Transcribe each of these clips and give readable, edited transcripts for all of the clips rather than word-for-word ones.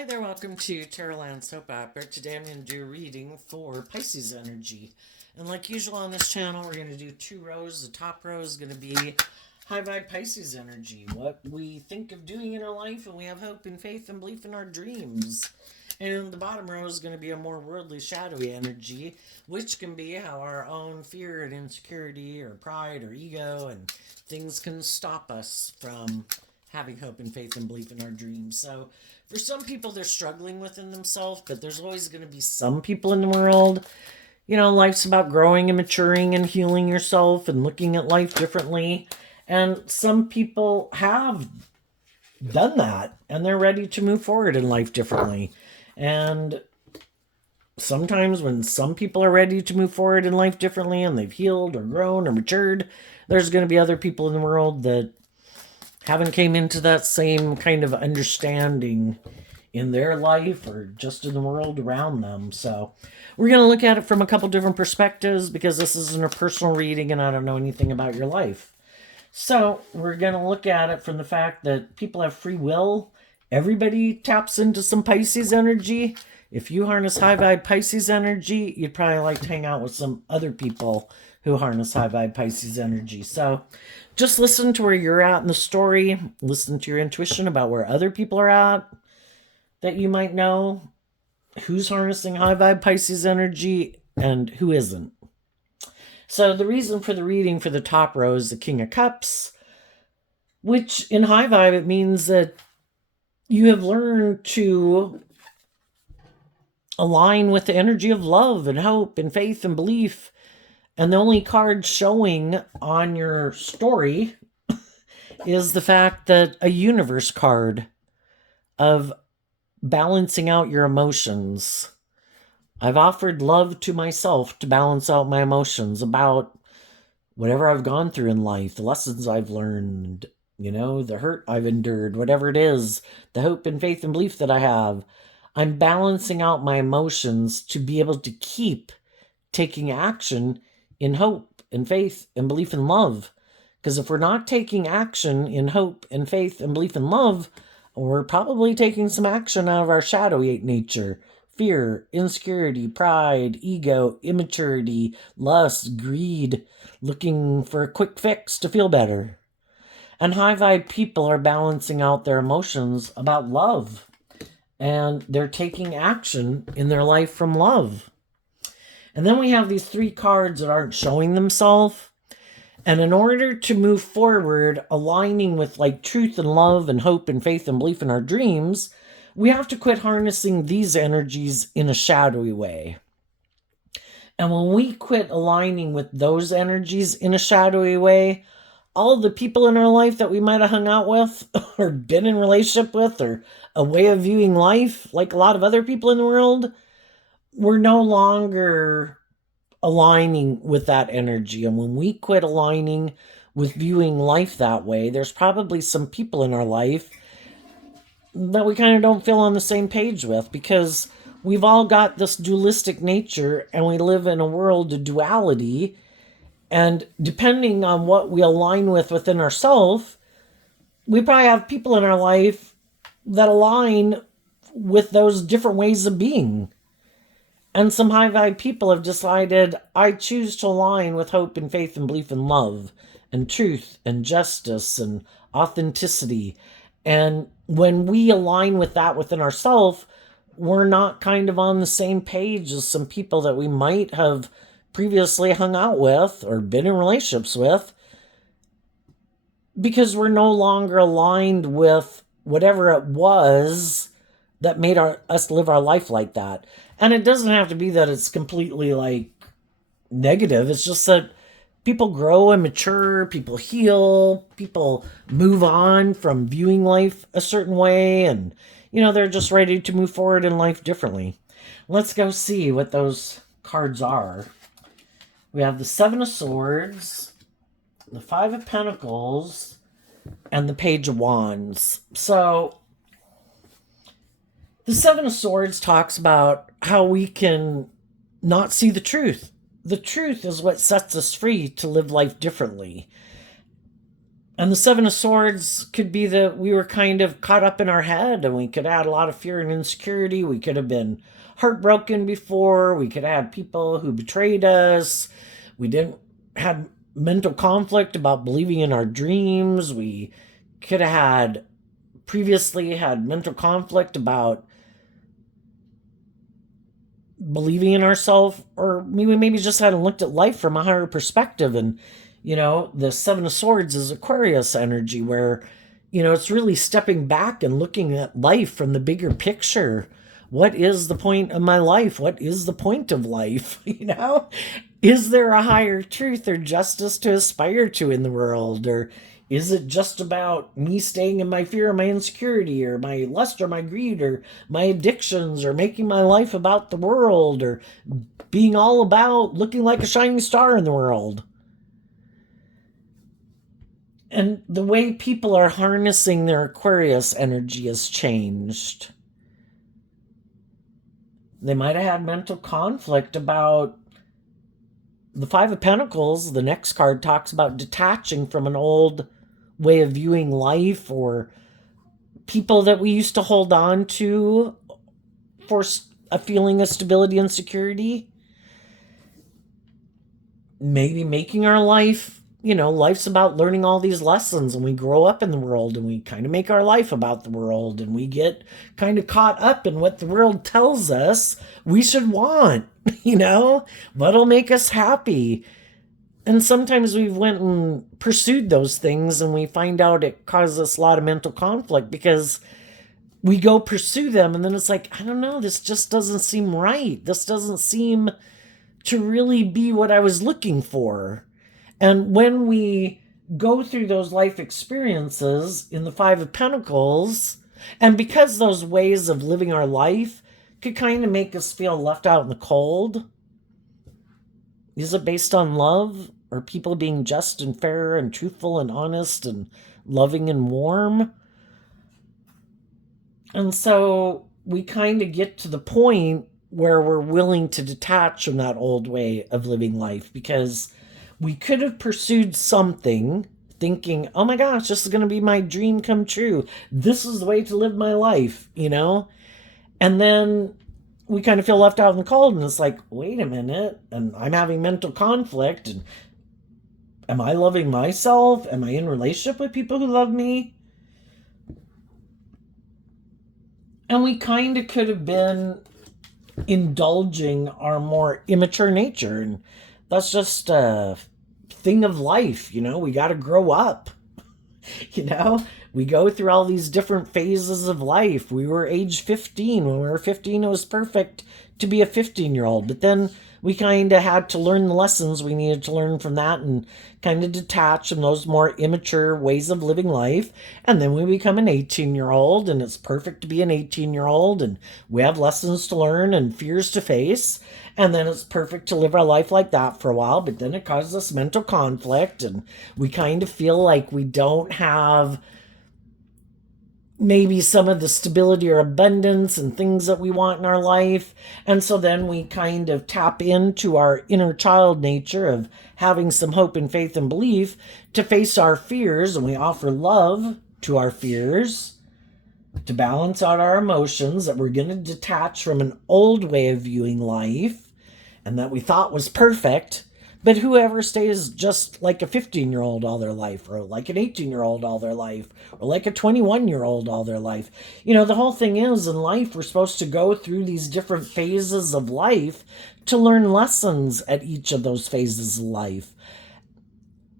Hi there, welcome to Terraland Soap Opera. Today I'm going to do a reading for Pisces energy. And like usual on this channel, we're going to do two rows. The top row is going to be high vibe Pisces energy, what we think of doing in our life, and we have hope and faith and belief in our dreams. And the bottom row is going to be a more worldly, shadowy energy, which can be how our own fear and insecurity or pride or ego and things can stop us from having hope and faith and belief in our dreams. So for some people, they're struggling within themselves, but there's always going to be some people in the world. You know, life's about growing and maturing and healing yourself and looking at life differently. And some people have done that and they're ready to move forward in life differently. And sometimes when some people are ready to move forward in life differently and they've healed or grown or matured, there's going to be other people in the world that haven't came into that same kind of understanding in their life or just in the world around them. So we're going to look at it from a couple different perspectives because this isn't a personal reading and I don't know anything about your life. So we're going to look at it from the fact that people have free will. Everybody taps into some Pisces energy. If you harness high vibe Pisces energy, you'd probably like to hang out with some other people who harness high vibe Pisces energy. So just listen to where you're at in the story. Listen to your intuition about where other people are at that you might know. Who's harnessing high vibe Pisces energy and who isn't. So the reason for the reading for the top row is the King of Cups, which in high vibe, it means that you have learned to align with the energy of love and hope and faith and belief. And the only card showing on your story is the fact that a universe card of balancing out your emotions. I've offered love to myself to balance out my emotions about whatever I've gone through in life, the lessons I've learned, the hurt I've endured, whatever it is, the hope and faith and belief that I have. I'm balancing out my emotions to be able to keep taking action in hope and faith and belief in love. Because if we're not taking action in hope and faith and belief in love, we're probably taking some action out of our shadowy nature. Fear, insecurity, pride, ego, immaturity, lust, greed, looking for a quick fix to feel better. And high vibe people are balancing out their emotions about love. And they're taking action in their life from love. And then we have these three cards that aren't showing themselves. And in order to move forward, aligning with like truth and love and hope and faith and belief in our dreams, we have to quit harnessing these energies in a shadowy way. And when we quit aligning with those energies in a shadowy way, all the people in our life that we might have hung out with or been in relationship with or a way of viewing life, like a lot of other people in the world, we're no longer aligning with that energy. And when we quit aligning with viewing life that way, there's probably some people in our life that we kind of don't feel on the same page with because we've all got this dualistic nature and we live in a world of duality. And depending on what we align with within ourselves, we probably have people in our life that align with those different ways of being. And some high vibe people have decided, I choose to align with hope and faith and belief in love and truth and justice and authenticity. And when we align with that within ourselves, we're not kind of on the same page as some people that we might have previously hung out with or been in relationships with because we're no longer aligned with whatever it was that made us live our life like that. And it doesn't have to be that it's completely like negative. It's just that people grow and mature, people heal, people move on from viewing life a certain way, and they're just ready to move forward in life differently. Let's go see what those cards are. We have the Seven of Swords, the Five of Pentacles, and the Page of Wands. So the Seven of Swords talks about how we can not see the truth. The truth is what sets us free to live life differently. And the Seven of Swords could be that we were kind of caught up in our head and we could add a lot of fear and insecurity. We could have been heartbroken before. We could have had people who betrayed us. We didn't had mental conflict about believing in our dreams. We could have had previously had mental conflict about believing in ourselves, or maybe just hadn't looked at life from a higher perspective. And the Seven of Swords is Aquarius energy, where it's really stepping back and looking at life from the bigger picture. What is the point of my life? What is the point of life? Is there a higher truth or justice to aspire to in the world? Or is it just about me staying in my fear or my insecurity or my lust or my greed or my addictions, or making my life about the world, or being all about looking like a shining star in the world? And the way people are harnessing their Aquarius energy has changed. They might have had mental conflict about the Five of Pentacles. The next card talks about detaching from an old way of viewing life, or people that we used to hold on to for a feeling of stability and security. Maybe making our life, life's about learning all these lessons, and we grow up in the world and we kind of make our life about the world, and we get kind of caught up in what the world tells us we should want, what'll make us happy. And sometimes we've went and pursued those things and we find out it causes us a lot of mental conflict, because we go pursue them and then it's like, I don't know, this just doesn't seem right. This doesn't seem to really be what I was looking for. And when we go through those life experiences in the Five of Pentacles, and because those ways of living our life could kind of make us feel left out in the cold, is it based on love, or people being just and fair and truthful and honest and loving and warm? And so we kind of get to the point where we're willing to detach from that old way of living life, because we could have pursued something thinking, oh my gosh, this is going to be my dream come true. This is the way to live my life, And then we kind of feel left out in the cold, and it's like, wait a minute, and I'm having mental conflict, and am I loving myself? Am I in relationship with people who love me? And we kind of could have been indulging our more immature nature, and that's just a thing of life. We got to grow up. We go through all these different phases of life. We were age 15. When we were 15, it was perfect to be a 15-year-old. But then we kind of had to learn the lessons we needed to learn from that, and kind of detach from those more immature ways of living life. And then we become an 18-year-old, and it's perfect to be an 18-year-old, and we have lessons to learn and fears to face. And then it's perfect to live our life like that for a while, but then it causes us mental conflict, and we kind of feel like we don't have maybe some of the stability or abundance and things that we want in our life. And so then we kind of tap into our inner child nature of having some hope and faith and belief to face our fears, and we offer love to our fears to balance out our emotions, that we're going to detach from an old way of viewing life and that we thought was perfect. But whoever stays just like a 15-year-old all their life, or like an 18-year-old all their life, or like a 21-year-old all their life. The whole thing is, in life, we're supposed to go through these different phases of life to learn lessons at each of those phases of life.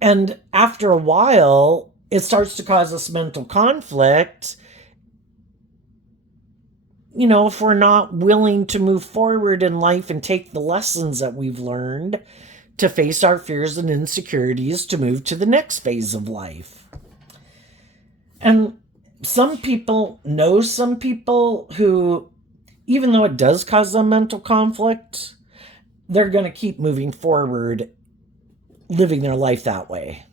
And after a while, it starts to cause us mental conflict, if we're not willing to move forward in life and take the lessons that we've learned to face our fears and insecurities to move to the next phase of life. And some people know some people who, even though it does cause them mental conflict, they're going to keep moving forward, living their life that way.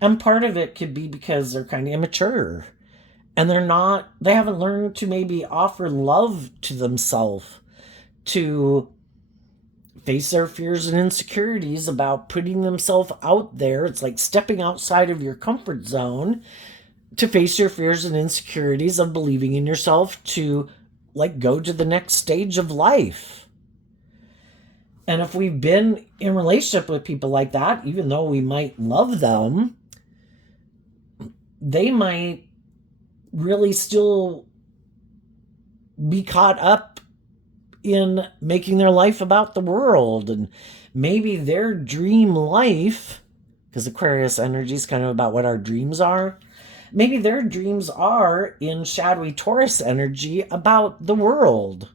And part of it could be because they're kind of immature, and they haven't learned to maybe offer love to themselves, to face their fears and insecurities about putting themselves out there. It's like stepping outside of your comfort zone to face your fears and insecurities of believing in yourself to like go to the next stage of life. And if we've been in relationship with people like that, even though we might love them, they might really still be caught up in making their life about the world. And maybe their dream life, because Aquarius energy is kind of about what our dreams are, maybe their dreams are in shadowy Taurus energy about the world,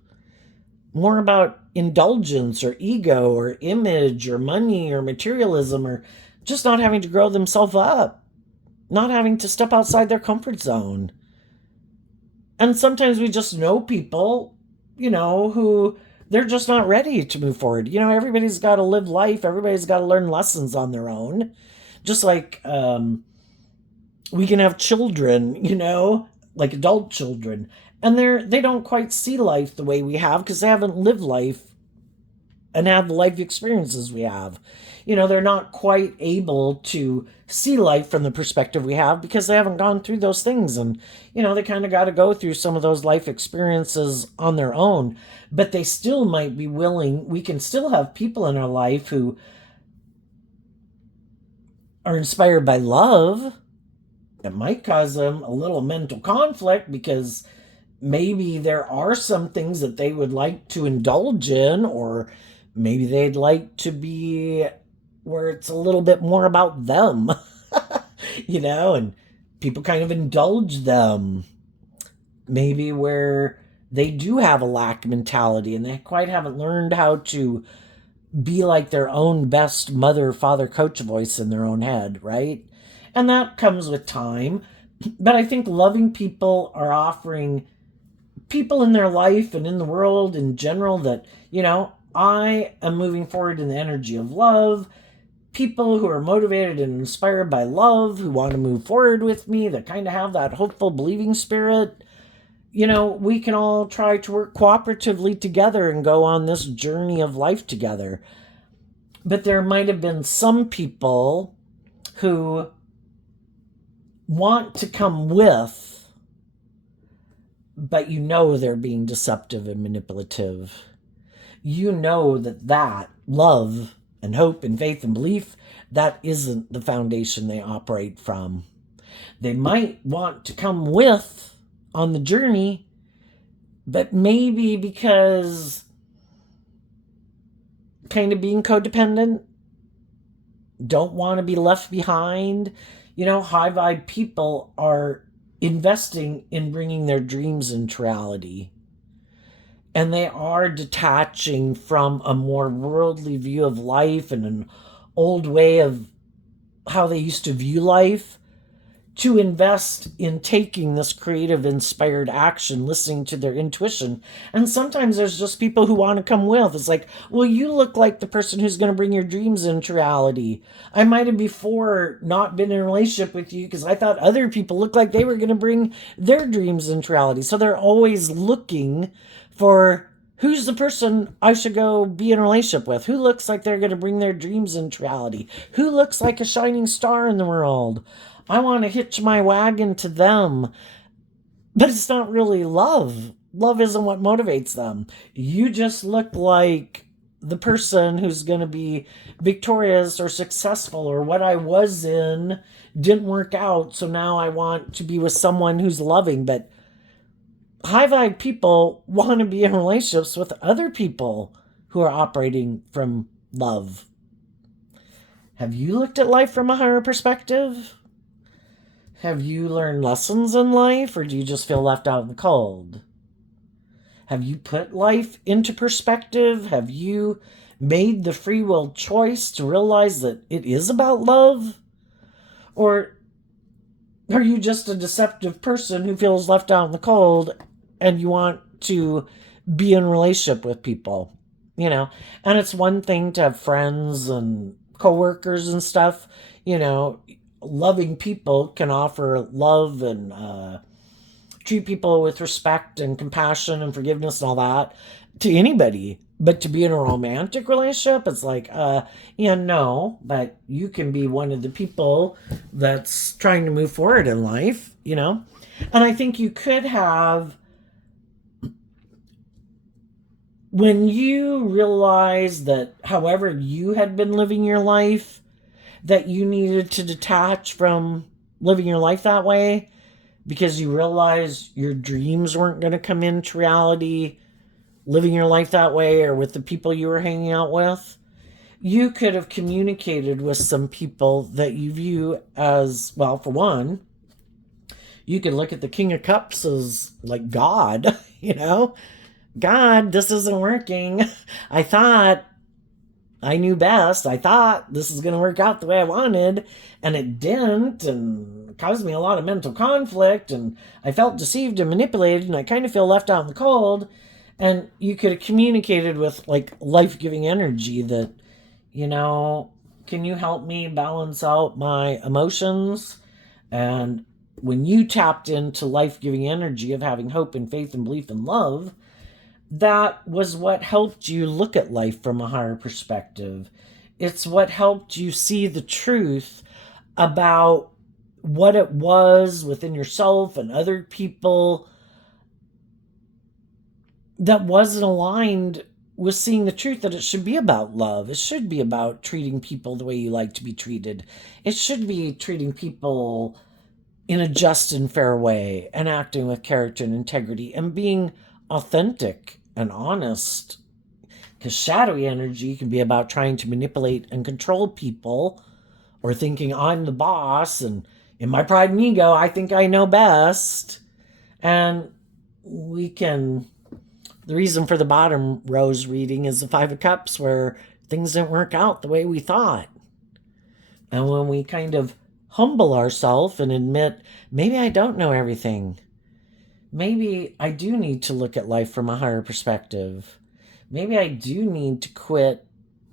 more about indulgence or ego or image or money or materialism, or just not having to grow themselves up, not having to step outside their comfort zone. And sometimes we just know people, who they're just not ready to move forward. Everybody's got to live life. Everybody's got to learn lessons on their own. Just like we can have children, like adult children, and they don't quite see life the way we have because they haven't lived life and had the life experiences we have. They're not quite able to see life from the perspective we have because they haven't gone through those things. And, they kind of got to go through some of those life experiences on their own. But they still might be willing. We can still have people in our life who are inspired by love. It might cause them a little mental conflict because maybe there are some things that they would like to indulge in, or maybe they'd like to be where it's a little bit more about them, and people kind of indulge them. Maybe where they do have a lack mentality and they quite haven't learned how to be like their own best mother, father, coach voice in their own head, right? And that comes with time. But I think loving people are offering people in their life and in the world in general that, I am moving forward in the energy of love. People who are motivated and inspired by love, who want to move forward with me, that kind of have that hopeful, believing spirit. We can all try to work cooperatively together and go on this journey of life together. But there might have been some people who want to come with, but they're being deceptive and manipulative. That love and hope and faith and belief, that isn't the foundation they operate from. They might want to come with on the journey, but maybe because kind of being codependent, don't want to be left behind. High vibe people are investing in bringing their dreams into reality. And they are detaching from a more worldly view of life and an old way of how they used to view life, to invest in taking this creative, inspired action, listening to their intuition. And sometimes there's just people who want to come with. It's like, well, you look like the person who's going to bring your dreams into reality. I might have before not been in a relationship with you because I thought other people looked like they were going to bring their dreams into reality. So they're always looking for who's the person I should go be in a relationship with? Who looks like they're going to bring their dreams into reality? Who looks like a shining star in the world? I want to hitch my wagon to them. But it's not really love. Love isn't what motivates them. You just look like the person who's going to be victorious or successful, or what I was in didn't work out, so now I want to be with someone who's loving. But high vibe people want to be in relationships with other people who are operating from love. Have you looked at life from a higher perspective? Have you learned lessons in life, or do you just feel left out in the cold? Have you put life into perspective? Have you made the free will choice to realize that it is about love? Or are you just a deceptive person who feels left out in the cold and you want to be in a relationship with people? And it's one thing to have friends and coworkers and stuff. Loving people can offer love and treat people with respect and compassion and forgiveness and all that to anybody. But to be in a romantic relationship, it's like, yeah, no, but you can be one of the people that's trying to move forward in life, you know? And I think you could have, when you realize that however you had been living your life, that you needed to detach from living your life that way because you realize your dreams weren't going to come into reality living your life that way or with the people you were hanging out with, you could have communicated with some people that you view as, well, for one, you could look at the King of Cups as like God, you know? God, this isn't working. I thought I knew best. I thought this is going to work out the way I wanted, and it didn't, and caused me a lot of mental conflict, and I felt deceived and manipulated, and I kind of feel left out in the cold. And you could have communicated with like life giving energy that, you know, can you help me balance out my emotions? And when you tapped into life giving energy of having hope and faith and belief and love, that was what helped you look at life from a higher perspective. It's what helped you see the truth about what it was within yourself and other people that wasn't aligned with seeing the truth that it should be about love. It should be about treating people the way you like to be treated. It should be treating people in a just and fair way and acting with character and integrity and being authentic and honest. Because shadowy energy can be about trying to manipulate and control people or thinking I'm the boss and in my pride and ego, I think I know best. And we can, the reason for the bottom rose reading is the Five of Cups, where things didn't work out the way we thought. And when we kind of humble ourselves and admit, maybe I don't know everything. Maybe I do need to look at life from a higher perspective. Maybe I do need to quit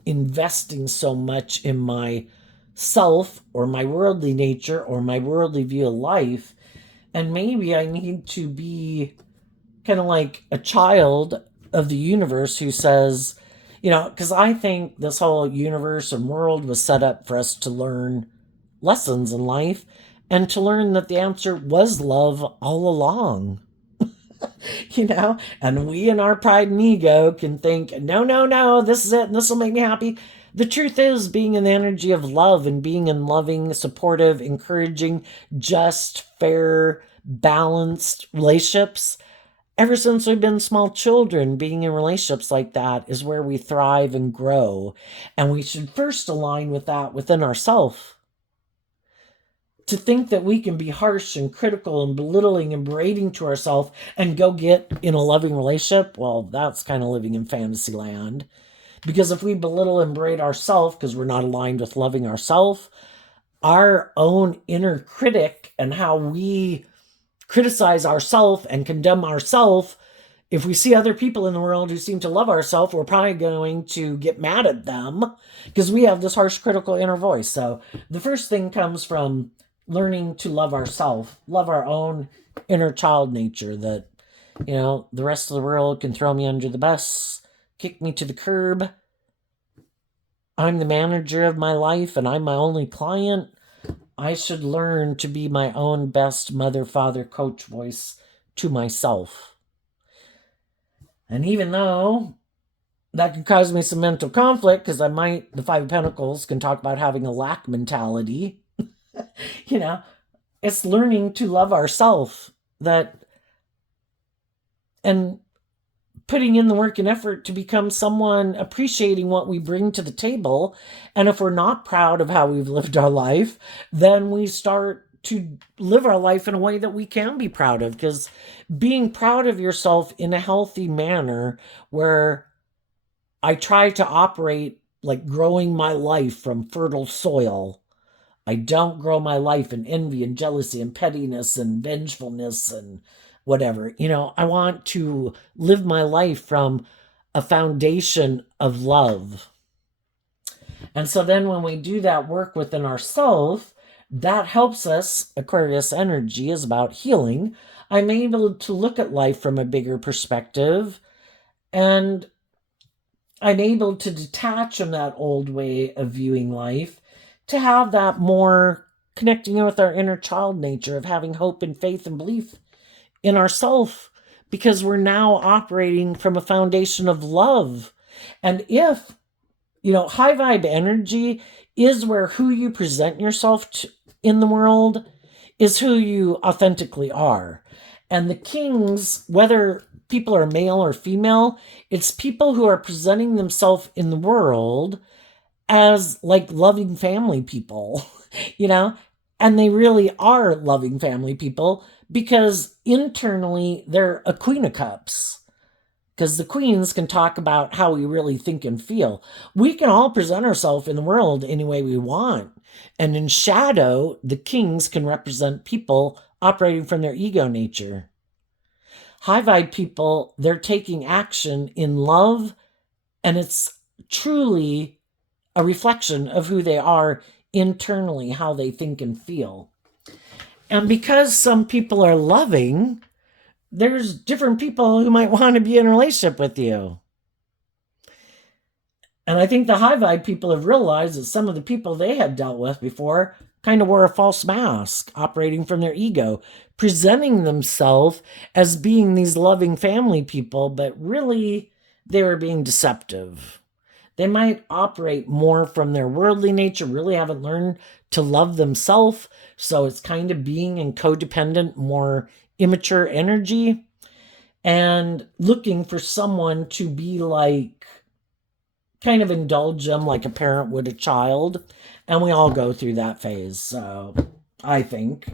investing so much in my self or my worldly nature or my worldly view of life. And maybe I need to be kind of like a child of the universe who says, you know, because I think this whole universe and world was set up for us to learn lessons in life and to learn that the answer was love all along. You know, and we in our pride and ego can think, no, no, no, this is it and this will make me happy. The truth is, being in the energy of love and being in loving, supportive, encouraging, just, fair, balanced relationships, ever since we've been small children, being in relationships like that is where we thrive and grow. And we should first align with that within ourselves. To think that we can be harsh and critical and belittling and berating to ourselves and go get in a loving relationship, well, that's kind of living in fantasy land. Because if we belittle and berate ourselves because we're not aligned with loving ourselves, our own inner critic and how we criticize ourselves and condemn ourselves, if we see other people in the world who seem to love ourselves, we're probably going to get mad at them because we have this harsh, critical inner voice. So the first thing comes from learning to love ourselves, love our own inner child nature that, you know, the rest of the world can throw me under the bus, kick me to the curb. I'm the manager of my life and I'm my only client. I should learn to be my own best mother, father, coach voice to myself. And even though that can cause me some mental conflict, because the Five of Pentacles can talk about having a lack mentality, you know, it's learning to love ourselves and putting in the work and effort to become someone appreciating what we bring to the table. And if we're not proud of how we've lived our life, then we start to live our life in a way that we can be proud of. Because being proud of yourself in a healthy manner, where I try to operate like growing my life from fertile soil. I don't grow my life in envy and jealousy and pettiness and vengefulness and whatever. You know, I want to live my life from a foundation of love. And so then when we do that work within ourselves, that helps us. Aquarius energy is about healing. I'm able to look at life from a bigger perspective and I'm able to detach from that old way of viewing life to have that more connecting with our inner child nature of having hope and faith and belief in ourself, because we're now operating from a foundation of love. And if, high vibe energy is where who you present yourself to in the world is who you authentically are. And the kings, whether people are male or female, it's people who are presenting themselves in the world as like loving family people, you know? And they really are loving family people because internally they're a queen of cups. Because the queens can talk about how we really think and feel. We can all present ourselves in the world any way we want. And in shadow, the kings can represent people operating from their ego nature. High vibe people, they're taking action in love, and it's truly a reflection of who they are internally, how they think and feel. And because some people are loving, there's different people who might want to be in a relationship with you. And I think the high vibe people have realized that some of the people they had dealt with before kind of wore a false mask, operating from their ego, presenting themselves as being these loving family people, but really they were being deceptive. They might operate more from their worldly nature, really haven't learned to love themselves. So it's kind of being in codependent, more immature energy and looking for someone to be like, kind of indulge them like a parent would a child. And we all go through that phase. So I think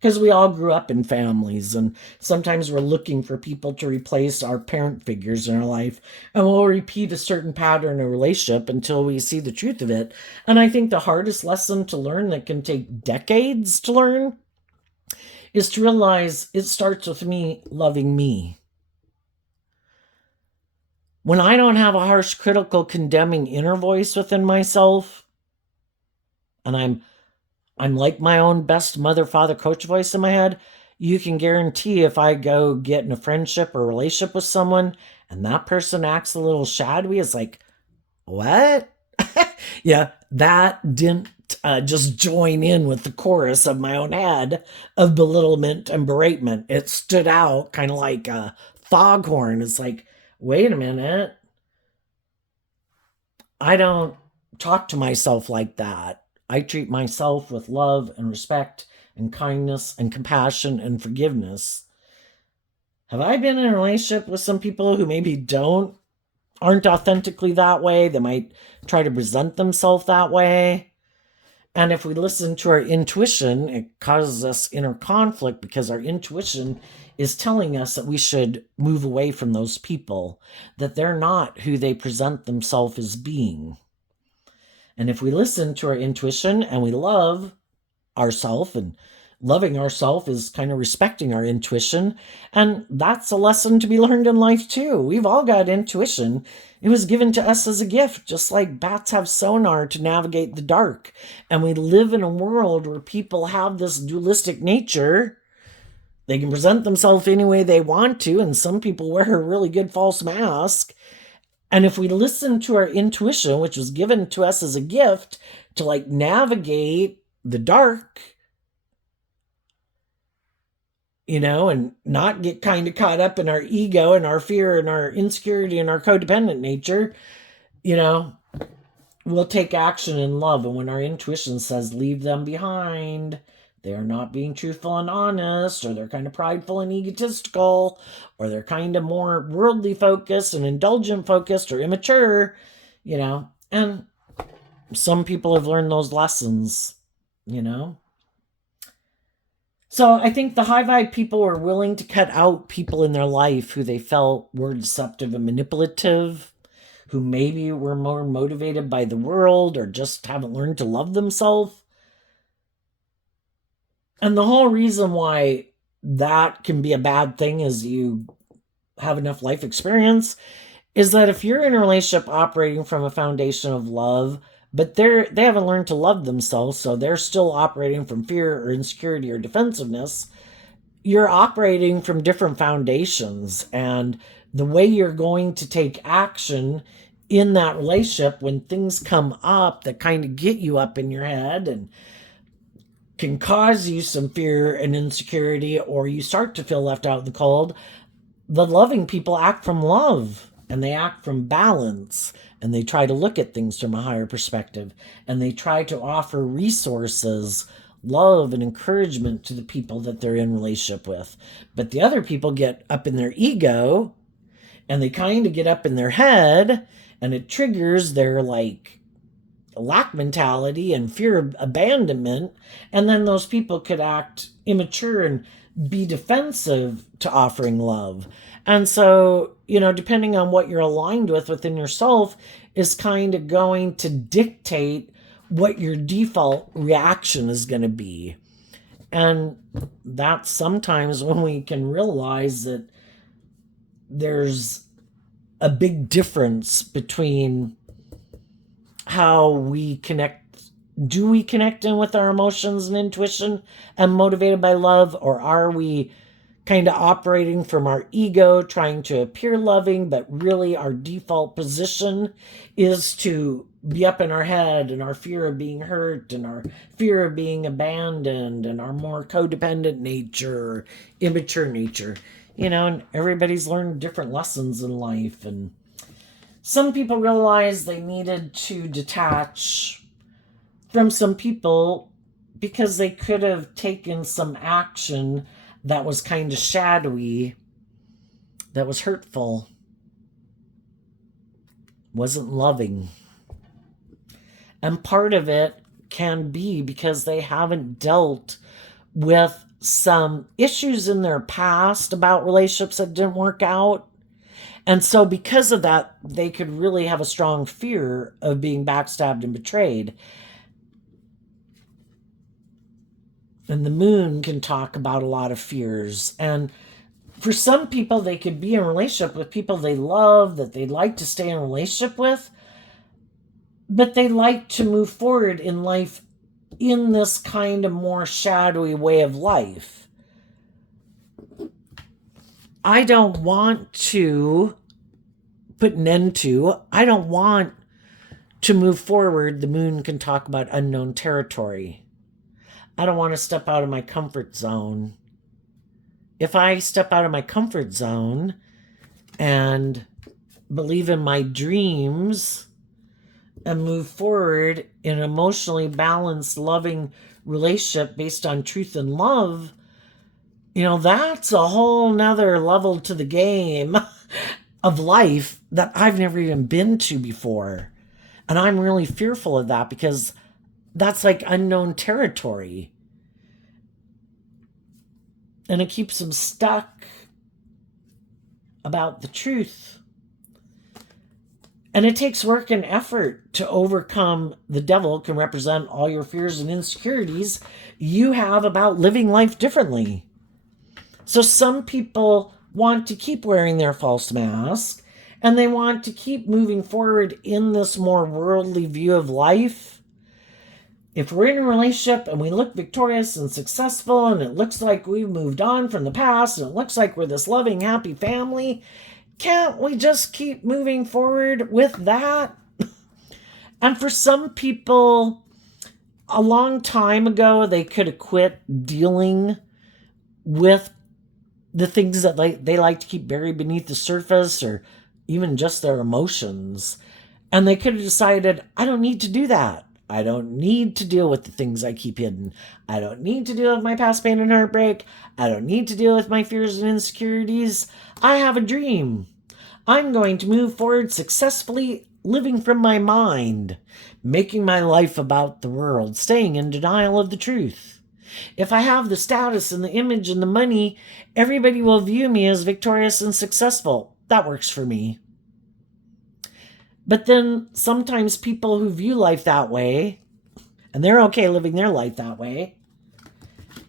because we all grew up in families, and sometimes we're looking for people to replace our parent figures in our life, and we'll repeat a certain pattern of relationship until we see the truth of it. And I think the hardest lesson to learn, that can take decades to learn, is to realize it starts with me loving me. When I don't have a harsh, critical, condemning inner voice within myself, and I'm like my own best mother, father, coach voice in my head, you can guarantee if I go get in a friendship or relationship with someone and that person acts a little shadowy, it's like, what? Yeah, that didn't just join in with the chorus of my own head of belittlement and beratement. It stood out kind of like a foghorn. It's like, wait a minute. I don't talk to myself like that. I treat myself with love and respect and kindness and compassion and forgiveness. Have I been in a relationship with some people who maybe aren't authentically that way? They might try to present themselves that way. And if we listen to our intuition, it causes us inner conflict because our intuition is telling us that we should move away from those people, that they're not who they present themselves as being. And if we listen to our intuition and we love ourselves, and loving ourselves is kind of respecting our intuition, and that's a lesson to be learned in life too. We've all got intuition. It was given to us as a gift, just like bats have sonar to navigate the dark. And we live in a world where people have this dualistic nature. They can present themselves any way they want to, and some people wear a really good false mask. And if we listen to our intuition, which was given to us as a gift to like navigate the dark, and not get kind of caught up in our ego and our fear and our insecurity and our codependent nature, we'll take action in love. And when our intuition says, leave them behind, they're not being truthful and honest, or they're kind of prideful and egotistical, or they're kind of more worldly focused and indulgent focused or immature, and some people have learned those lessons, So I think the high vibe people are willing to cut out people in their life who they felt were deceptive and manipulative, who maybe were more motivated by the world or just haven't learned to love themselves. And the whole reason why that can be a bad thing is you have enough life experience is that if you're in a relationship operating from a foundation of love, but they haven't learned to love themselves, so they're still operating from fear or insecurity or defensiveness, you're operating from different foundations, and the way you're going to take action in that relationship, when things come up that kind of get you up in your head and can cause you some fear and insecurity, or you start to feel left out in the cold, the loving people act from love and they act from balance, and they try to look at things from a higher perspective, and they try to offer resources, love and encouragement to the people that they're in relationship with. But the other people get up in their ego, and they kind of get up in their head, and it triggers their like lack mentality and fear of abandonment, and then those people could act immature and be defensive to offering love. And so, depending on what you're aligned with within yourself is kind of going to dictate what your default reaction is going to be. And that's sometimes when we can realize that there's a big difference between how we connect. Do we connect in with our emotions and intuition and motivated by love, or are we kind of operating from our ego, trying to appear loving, but really our default position is to be up in our head, and our fear of being hurt, and our fear of being abandoned, and our more codependent nature, immature nature. And everybody's learned different lessons in life, and some people realized they needed to detach from some people because they could have taken some action that was kind of shadowy, that was hurtful, wasn't loving. And part of it can be because they haven't dealt with some issues in their past about relationships that didn't work out. And so because of that, they could really have a strong fear of being backstabbed and betrayed. And the moon can talk about a lot of fears. And for some people, they could be in a relationship with people they love, that they'd like to stay in a relationship with, but they like to move forward in life in this kind of more shadowy way of life. I don't want to put an end to. I don't want to move forward. The moon can talk about unknown territory. I don't want to step out of my comfort zone. If I step out of my comfort zone and believe in my dreams and move forward in an emotionally balanced, loving relationship based on truth and love, that's a whole nother level to the game of life that I've never even been to before. And I'm really fearful of that because that's like unknown territory. And it keeps them stuck about the truth. And it takes work and effort to overcome. The devil can represent all your fears and insecurities you have about living life differently. So some people want to keep wearing their false mask, and they want to keep moving forward in this more worldly view of life. If we're in a relationship and we look victorious and successful, and it looks like we've moved on from the past, and it looks like we're this loving, happy family, can't we just keep moving forward with that? And for some people, a long time ago, they could have quit dealing with the things that they like to keep buried beneath the surface, or even just their emotions. And they could have decided, I don't need to do that. I don't need to deal with the things I keep hidden. I don't need to deal with my past pain and heartbreak. I don't need to deal with my fears and insecurities. I have a dream. I'm going to move forward successfully, living from my mind, making my life about the world, staying in denial of the truth. If I have the status and the image and the money, everybody will view me as victorious and successful. That works for me. But then sometimes people who view life that way, and they're okay living their life that way,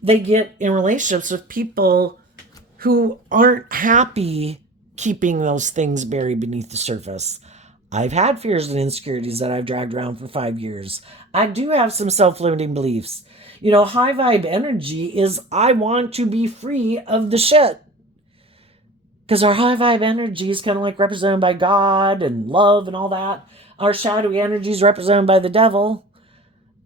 they get in relationships with people who aren't happy keeping those things buried beneath the surface. I've had fears and insecurities that I've dragged around for 5 years. I do have some self-limiting beliefs. High vibe energy is I want to be free of the shit. Because our high vibe energy is kind of like represented by God and love and all that. Our shadowy energy is represented by the devil.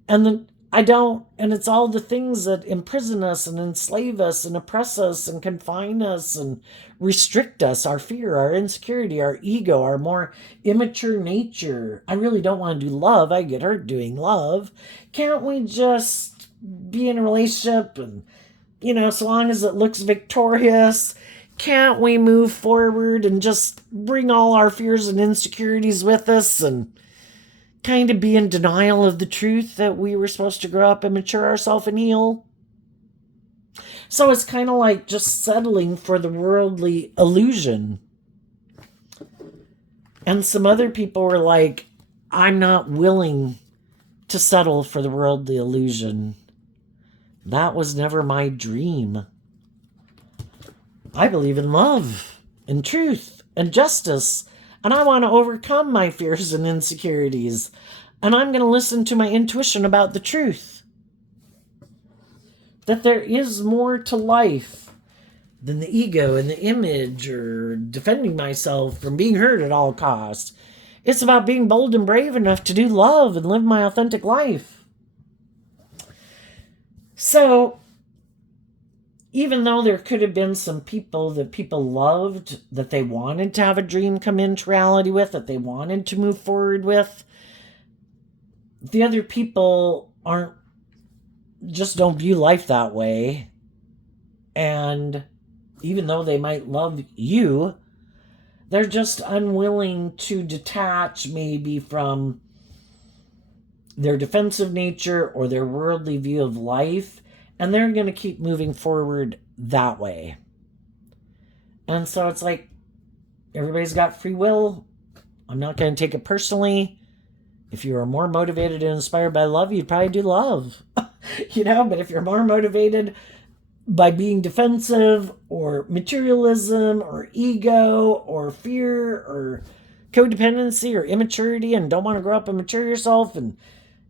And then and it's all the things that imprison us and enslave us and oppress us and confine us and restrict us, our fear, our insecurity, our ego, our more immature nature. I really don't want to do love. I get hurt doing love. Can't we just be in a relationship and, so long as it looks victorious, can't we move forward and just bring all our fears and insecurities with us and kind of be in denial of the truth that we were supposed to grow up and mature ourselves and heal? So it's kind of like just settling for the worldly illusion. And some other people were like, I'm not willing to settle for the worldly illusion. That was never my dream. I believe in love and truth and justice, and I want to overcome my fears and insecurities, and I'm going to listen to my intuition about the truth. That there is more to life than the ego and the image or defending myself from being hurt at all costs. It's about being bold and brave enough to do love and live my authentic life. So, even though there could have been some people that people loved, that they wanted to have a dream come into reality with, that they wanted to move forward with, the other people don't view life that way. And even though they might love you, they're just unwilling to detach maybe from their defensive nature or their worldly view of life, and they're going to keep moving forward that way. And so it's like, everybody's got free will. I'm not going to take it personally. If you are more motivated and inspired by love, you'd probably do love. But if you're more motivated by being defensive or materialism or ego or fear or codependency or immaturity and don't want to grow up and mature yourself and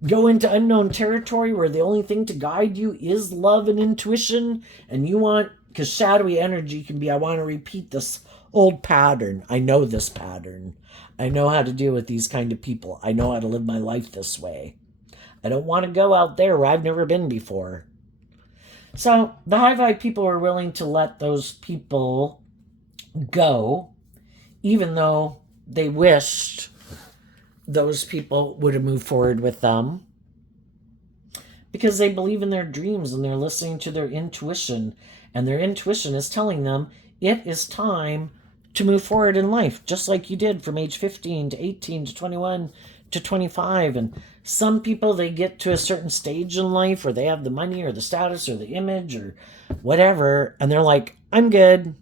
go into unknown territory where the only thing to guide you is love and intuition, and you want, because shadowy energy can be, I want to repeat this old pattern. I know this pattern. I know how to deal with these kind of people. I know how to live my life this way. I don't want to go out there where I've never been before. So the high vibe people are willing to let those people go, even though they wished those people would have moved forward with them, because they believe in their dreams and they're listening to their intuition, and their intuition is telling them it is time to move forward in life, just like you did from age 15 to 18 to 21 to 25. And some people, they get to a certain stage in life, or they have the money or the status or the image or whatever, and they're like, I'm good.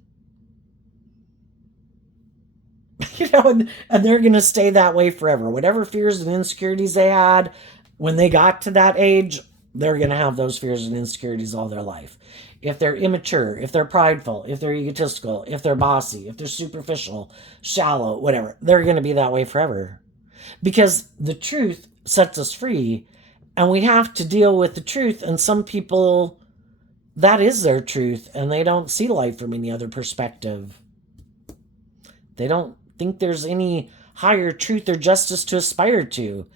And they're going to stay that way forever. Whatever fears and insecurities they had when they got to that age, they're going to have those fears and insecurities all their life. If they're immature, if they're prideful, if they're egotistical, if they're bossy, if they're superficial, shallow, whatever, they're going to be that way forever. Because the truth sets us free, and we have to deal with the truth. And some people, that is their truth, and they don't see life from any other perspective. They don't think there's any higher truth or justice to aspire to.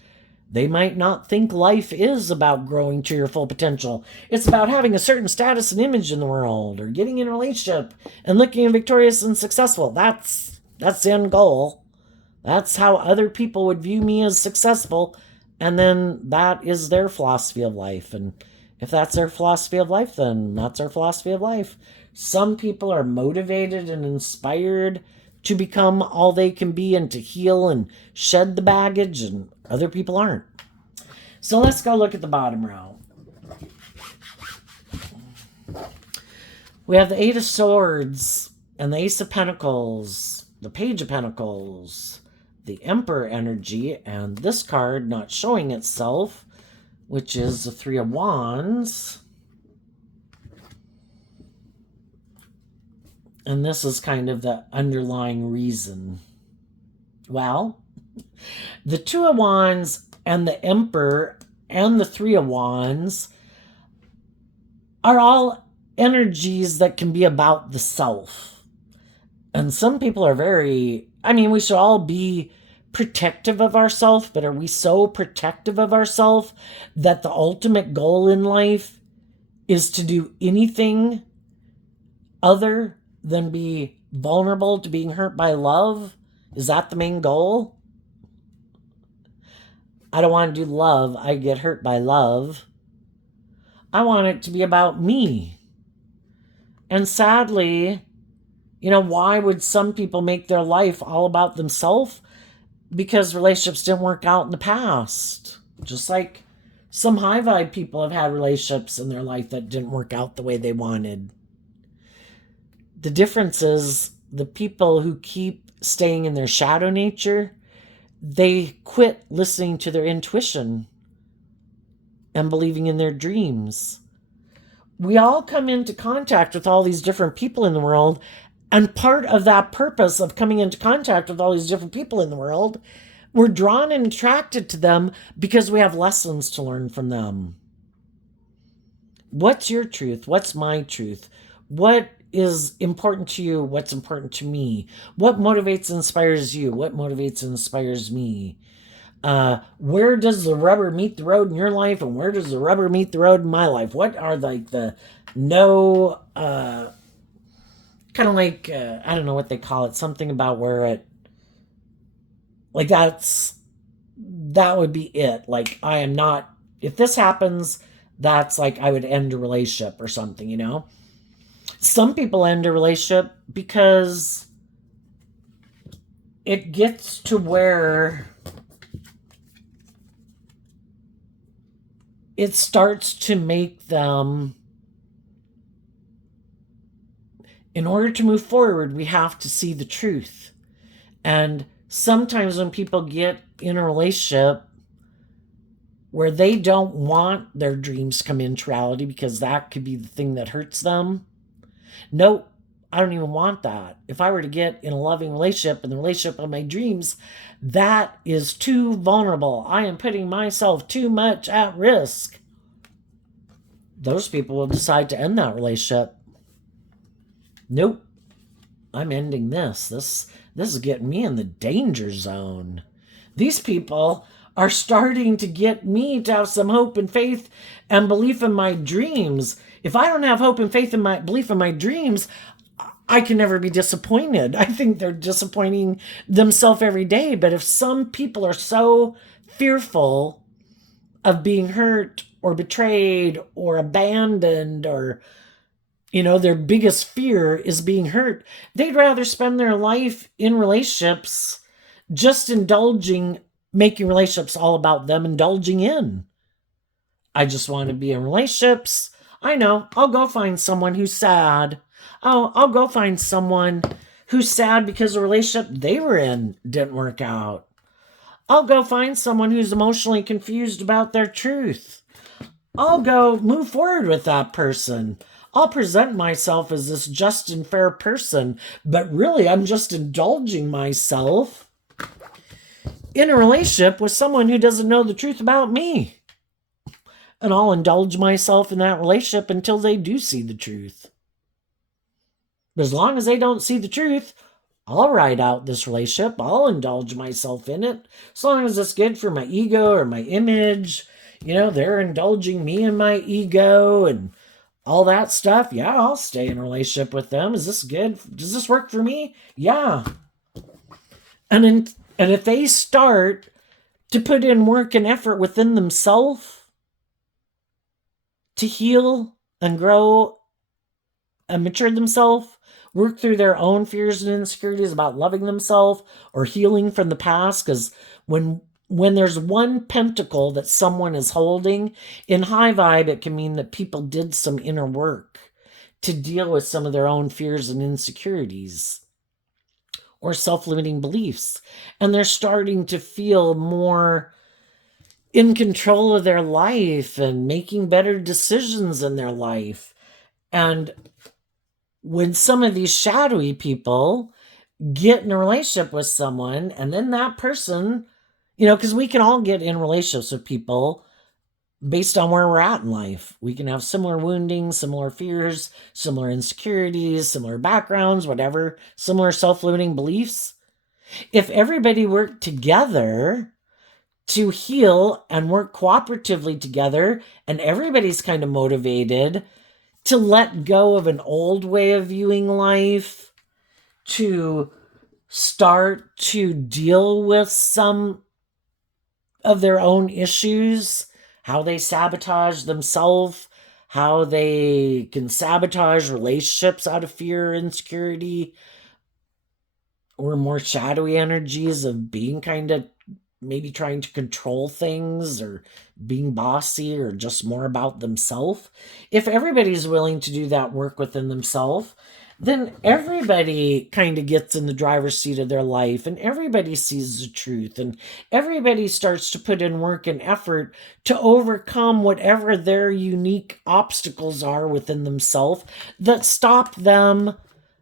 They might not think life is about growing to your full potential. It's about having a certain status and image in the world, or getting in a relationship and looking victorious and successful. That's the end goal. That's how other people would view me as successful, and then that is their philosophy of life. And if that's their philosophy of life, then that's their philosophy of life. Some people are motivated and inspired to become all they can be and to heal and shed the baggage, and other people aren't. So let's go look at the bottom row. We have the Eight of Swords and the Ace of Pentacles, the Page of Pentacles, the Emperor energy, and this card not showing itself, which is the Three of Wands. And this is kind of the underlying reason. Well, the Two of Wands and the Emperor and the Three of Wands are all energies that can be about the self. And some people are very, we should all be protective of ourselves, but are we so protective of ourselves that the ultimate goal in life is to do anything other than be vulnerable to being hurt by love? Is that the main goal? I don't want to do love. I get hurt by love. I want it to be about me. And sadly, why would some people make their life all about themselves? Because relationships didn't work out in the past. Just like some high vibe people have had relationships in their life that didn't work out the way they wanted. The difference is the people who keep staying in their shadow nature, they quit listening to their intuition and believing in their dreams. We all come into contact with all these different people in the world, and part of that purpose of coming into contact with all these different people in the world, we're drawn and attracted to them because we have lessons to learn from them. What's your truth? What's my truth? What is important to you? What's important to me? What motivates and inspires you? What motivates and inspires me? Where does the rubber meet the road in your life, and where does the rubber meet the road in my life? What are like the no kind of like I don't know what they call it, something about where it, like, that would be it. Like, I am not, if this happens, that's like I would end a relationship or something. Some people end a relationship because it gets to where it starts to make them, in order to move forward, we have to see the truth. And sometimes when people get in a relationship where they don't want their dreams to come into reality because that could be the thing that hurts them, nope, I don't even want that. If I were to get in a loving relationship, in the relationship of my dreams, that is too vulnerable. I am putting myself too much at risk. Those people will decide to end that relationship. Nope, I'm ending this. This is getting me in the danger zone. These people are starting to get me to have some hope and faith and belief in my dreams. If I don't have hope and faith in my belief in my dreams, I can never be disappointed. I think they're disappointing themselves every day. But if some people are so fearful of being hurt or betrayed or abandoned, or their biggest fear is being hurt, they'd rather spend their life in relationships just indulging, making relationships all about them indulging in. I just want to be in relationships. I know, I'll go find someone who's sad. Oh, I'll go find someone who's sad because the relationship they were in didn't work out. I'll go find someone who's emotionally confused about their truth. I'll go move forward with that person. I'll present myself as this just and fair person, but really I'm just indulging myself in a relationship with someone who doesn't know the truth about me. And I'll indulge myself in that relationship until they do see the truth. But as long as they don't see the truth, I'll ride out this relationship. I'll indulge myself in it. As long as it's good for my ego or my image. They're indulging me in my ego and all that stuff. Yeah, I'll stay in a relationship with them. Is this good? Does this work for me? Yeah. And if they start to put in work and effort within themselves to heal and grow and mature themselves, work through their own fears and insecurities about loving themselves or healing from the past, because when there's one pentacle that someone is holding, in high vibe, it can mean that people did some inner work to deal with some of their own fears and insecurities or self-limiting beliefs. And they're starting to feel more in control of their life and making better decisions in their life. And when some of these shadowy people get in a relationship with someone, and then that person, because we can all get in relationships with people based on where we're at in life. We can have similar wounding, similar fears, similar insecurities, similar backgrounds, whatever, similar self-limiting beliefs. If everybody worked together to heal and work cooperatively together, and everybody's kind of motivated to let go of an old way of viewing life, to start to deal with some of their own issues, how they sabotage themselves, how they can sabotage relationships out of fear, insecurity, or more shadowy energies of being kind of maybe trying to control things or being bossy or just more about themselves. If everybody's willing to do that work within themselves, then everybody kind of gets in the driver's seat of their life and everybody sees the truth and everybody starts to put in work and effort to overcome whatever their unique obstacles are within themselves that stop them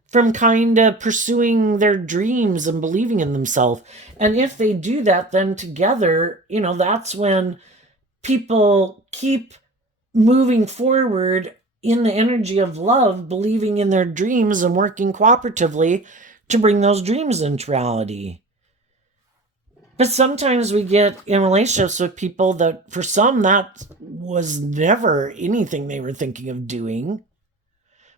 from kind of pursuing their dreams and believing in themselves. And if they do that, then together, that's when people keep moving forward in the energy of love, believing in their dreams and working cooperatively to bring those dreams into reality. But sometimes we get in relationships with people that for some that was never anything they were thinking of doing.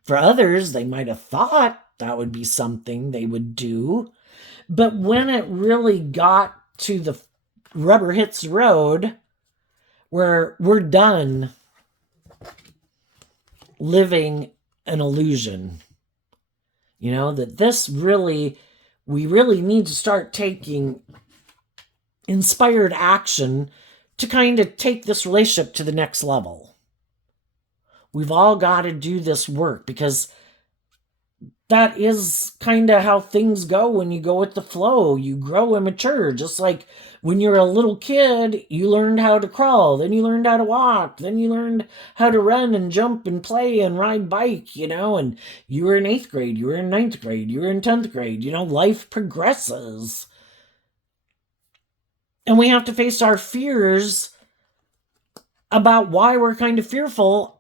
For others, they might have thought that would be something they would do. But when it really got to the rubber hits the road, where we're done living an illusion, that we really need to start taking inspired action to kind of take this relationship to the next level. We've all got to do this work because that is kind of how things go when you go with the flow. You grow and mature. Just like when you're a little kid, you learned how to crawl, then you learned how to walk, then you learned how to run and jump and play and ride bike, and you were in 8th grade, you were in 9th grade, you were in 10th grade, life progresses. And we have to face our fears about why we're kind of fearful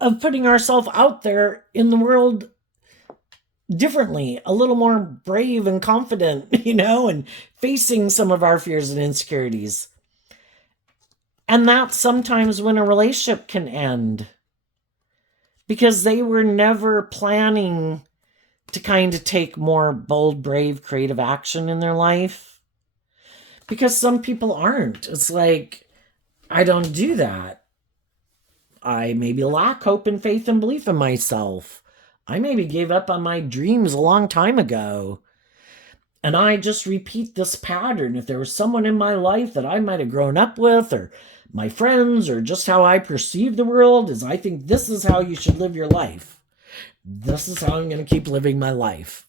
of putting ourselves out there in the world differently, a little more brave and confident, and facing some of our fears and insecurities. And that's sometimes when a relationship can end because they were never planning to kind of take more bold, brave, creative action in their life. Because some people aren't. It's like, I don't do that. I maybe lack hope and faith and belief in myself. I maybe gave up on my dreams a long time ago. And I just repeat this pattern. If there was someone in my life that I might have grown up with, or my friends, or just how I perceive the world, is I think this is how you should live your life. This is how I'm going to keep living my life.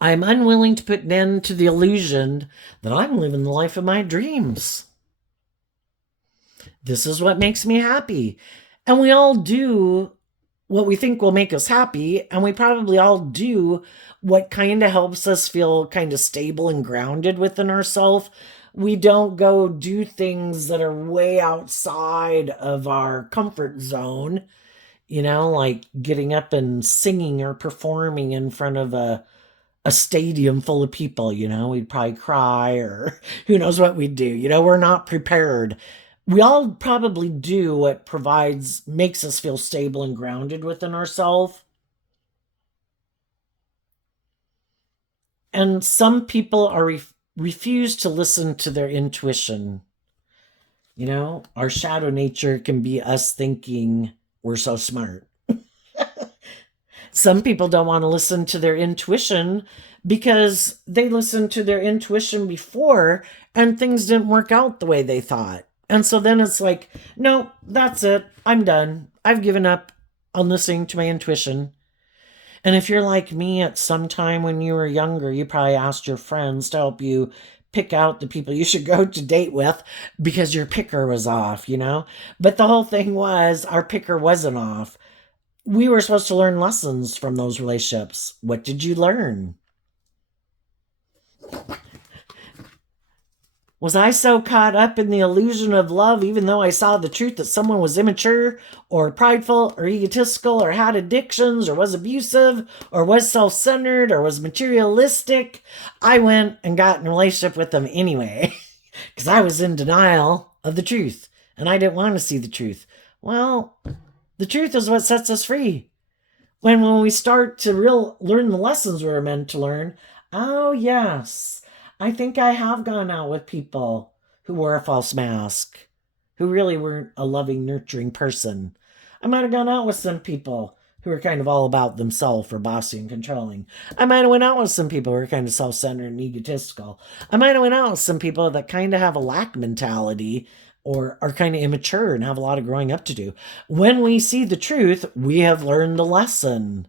I'm unwilling to put an end to the illusion that I'm living the life of my dreams. This is what makes me happy. And we all do what we think will make us happy, and we probably all do what kind of helps us feel kind of stable and grounded within ourselves. We don't go do things that are way outside of our comfort zone, like getting up and singing or performing in front of a stadium full of people. We'd probably cry, or who knows what we'd do. We're not prepared. We all probably do what makes us feel stable and grounded within ourselves. And some people refuse to listen to their intuition. Our shadow nature can be us thinking we're so smart. Some people don't want to listen to their intuition because they listened to their intuition before and things didn't work out the way they thought. And so then it's like, no, that's it. I'm done. I've given up on listening to my intuition. And if you're like me, at some time when you were younger, you probably asked your friends to help you pick out the people you should go to date with because your picker was off, But the whole thing was our picker wasn't off. We were supposed to learn lessons from those relationships. What did you learn? Was I so caught up in the illusion of love, even though I saw the truth that someone was immature or prideful or egotistical or had addictions or was abusive or was self-centered or was materialistic? I went and got in a relationship with them anyway because I was in denial of the truth and I didn't want to see the truth. Well, the truth is what sets us free. When we start to learn the lessons we're meant to learn, oh yes, I think I have gone out with people who wore a false mask, who really weren't a loving, nurturing person. I might have gone out with some people who were kind of all about themselves or bossy and controlling. I might have went out with some people who were kind of self-centered and egotistical. I might have went out with some people that kind of have a lack mentality or are kind of immature and have a lot of growing up to do. When we see the truth, we have learned the lesson.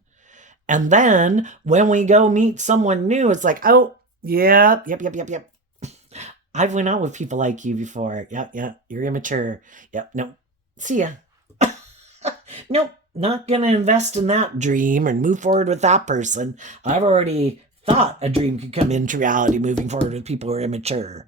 And then when we go meet someone new, it's like, oh, yep. I've went out with people like you before. Yep, you're immature. Yep, no, see ya. Nope, not gonna invest in that dream and move forward with that person. I've already thought a dream could come into reality moving forward with people who are immature.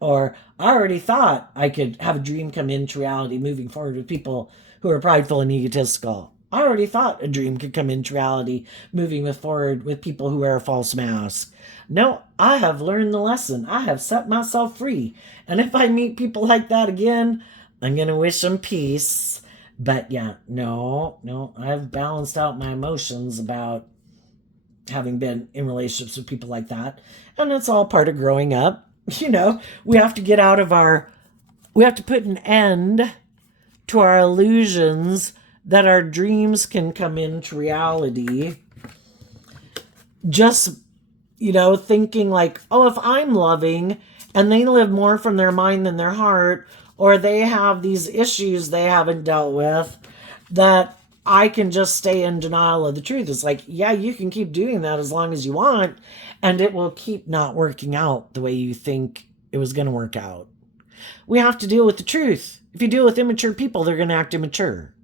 Or I already thought I could have a dream come into reality moving forward with people who are prideful and egotistical. I already thought a dream could come into reality moving forward with people who wear a false mask. No, I have learned the lesson. I have set myself free. And if I meet people like that again, I'm going to wish them peace. But yeah, no, I've balanced out my emotions about having been in relationships with people like that. And it's all part of growing up. You know, we have to get out of we have to put an end to our illusions that our dreams can come into reality. Just, thinking like, oh, if I'm loving and they live more from their mind than their heart, or they have these issues they haven't dealt with, that I can just stay in denial of the truth. It's like, yeah, you can keep doing that as long as you want, and it will keep not working out the way you think it was going to work out. We have to deal with the truth. If you deal with immature people, they're going to act immature.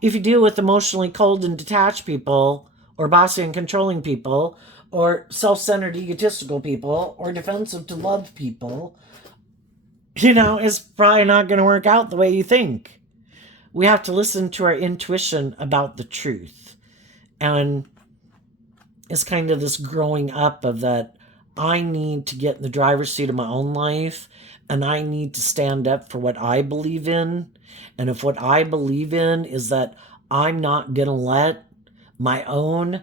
If you deal with emotionally cold and detached people, or bossy and controlling people, or self-centered egotistical people, or defensive to love people, it's probably not going to work out the way you think. We have to listen to our intuition about the truth. And it's kind of this growing up of that I need to get in the driver's seat of my own life, and I need to stand up for what I believe in. And if what I believe in is that I'm not going to let my own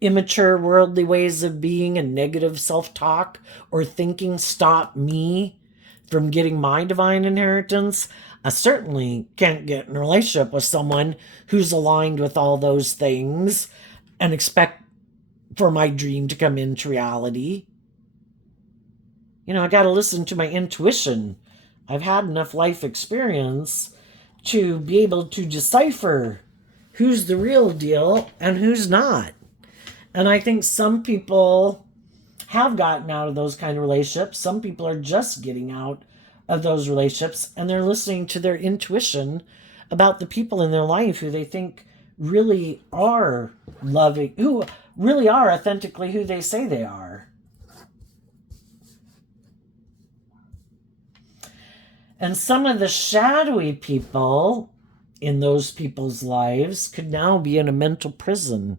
immature worldly ways of being and negative self-talk or thinking stop me from getting my divine inheritance, I certainly can't get in a relationship with someone who's aligned with all those things and expect for my dream to come into reality. I got to listen to my intuition. I've had enough life experience to be able to decipher who's the real deal and who's not. And I think some people have gotten out of those kind of relationships. Some people are just getting out of those relationships, and they're listening to their intuition about the people in their life who they think really are loving, who really are authentically who they say they are. And some of the shadowy people in those people's lives could now be in a mental prison.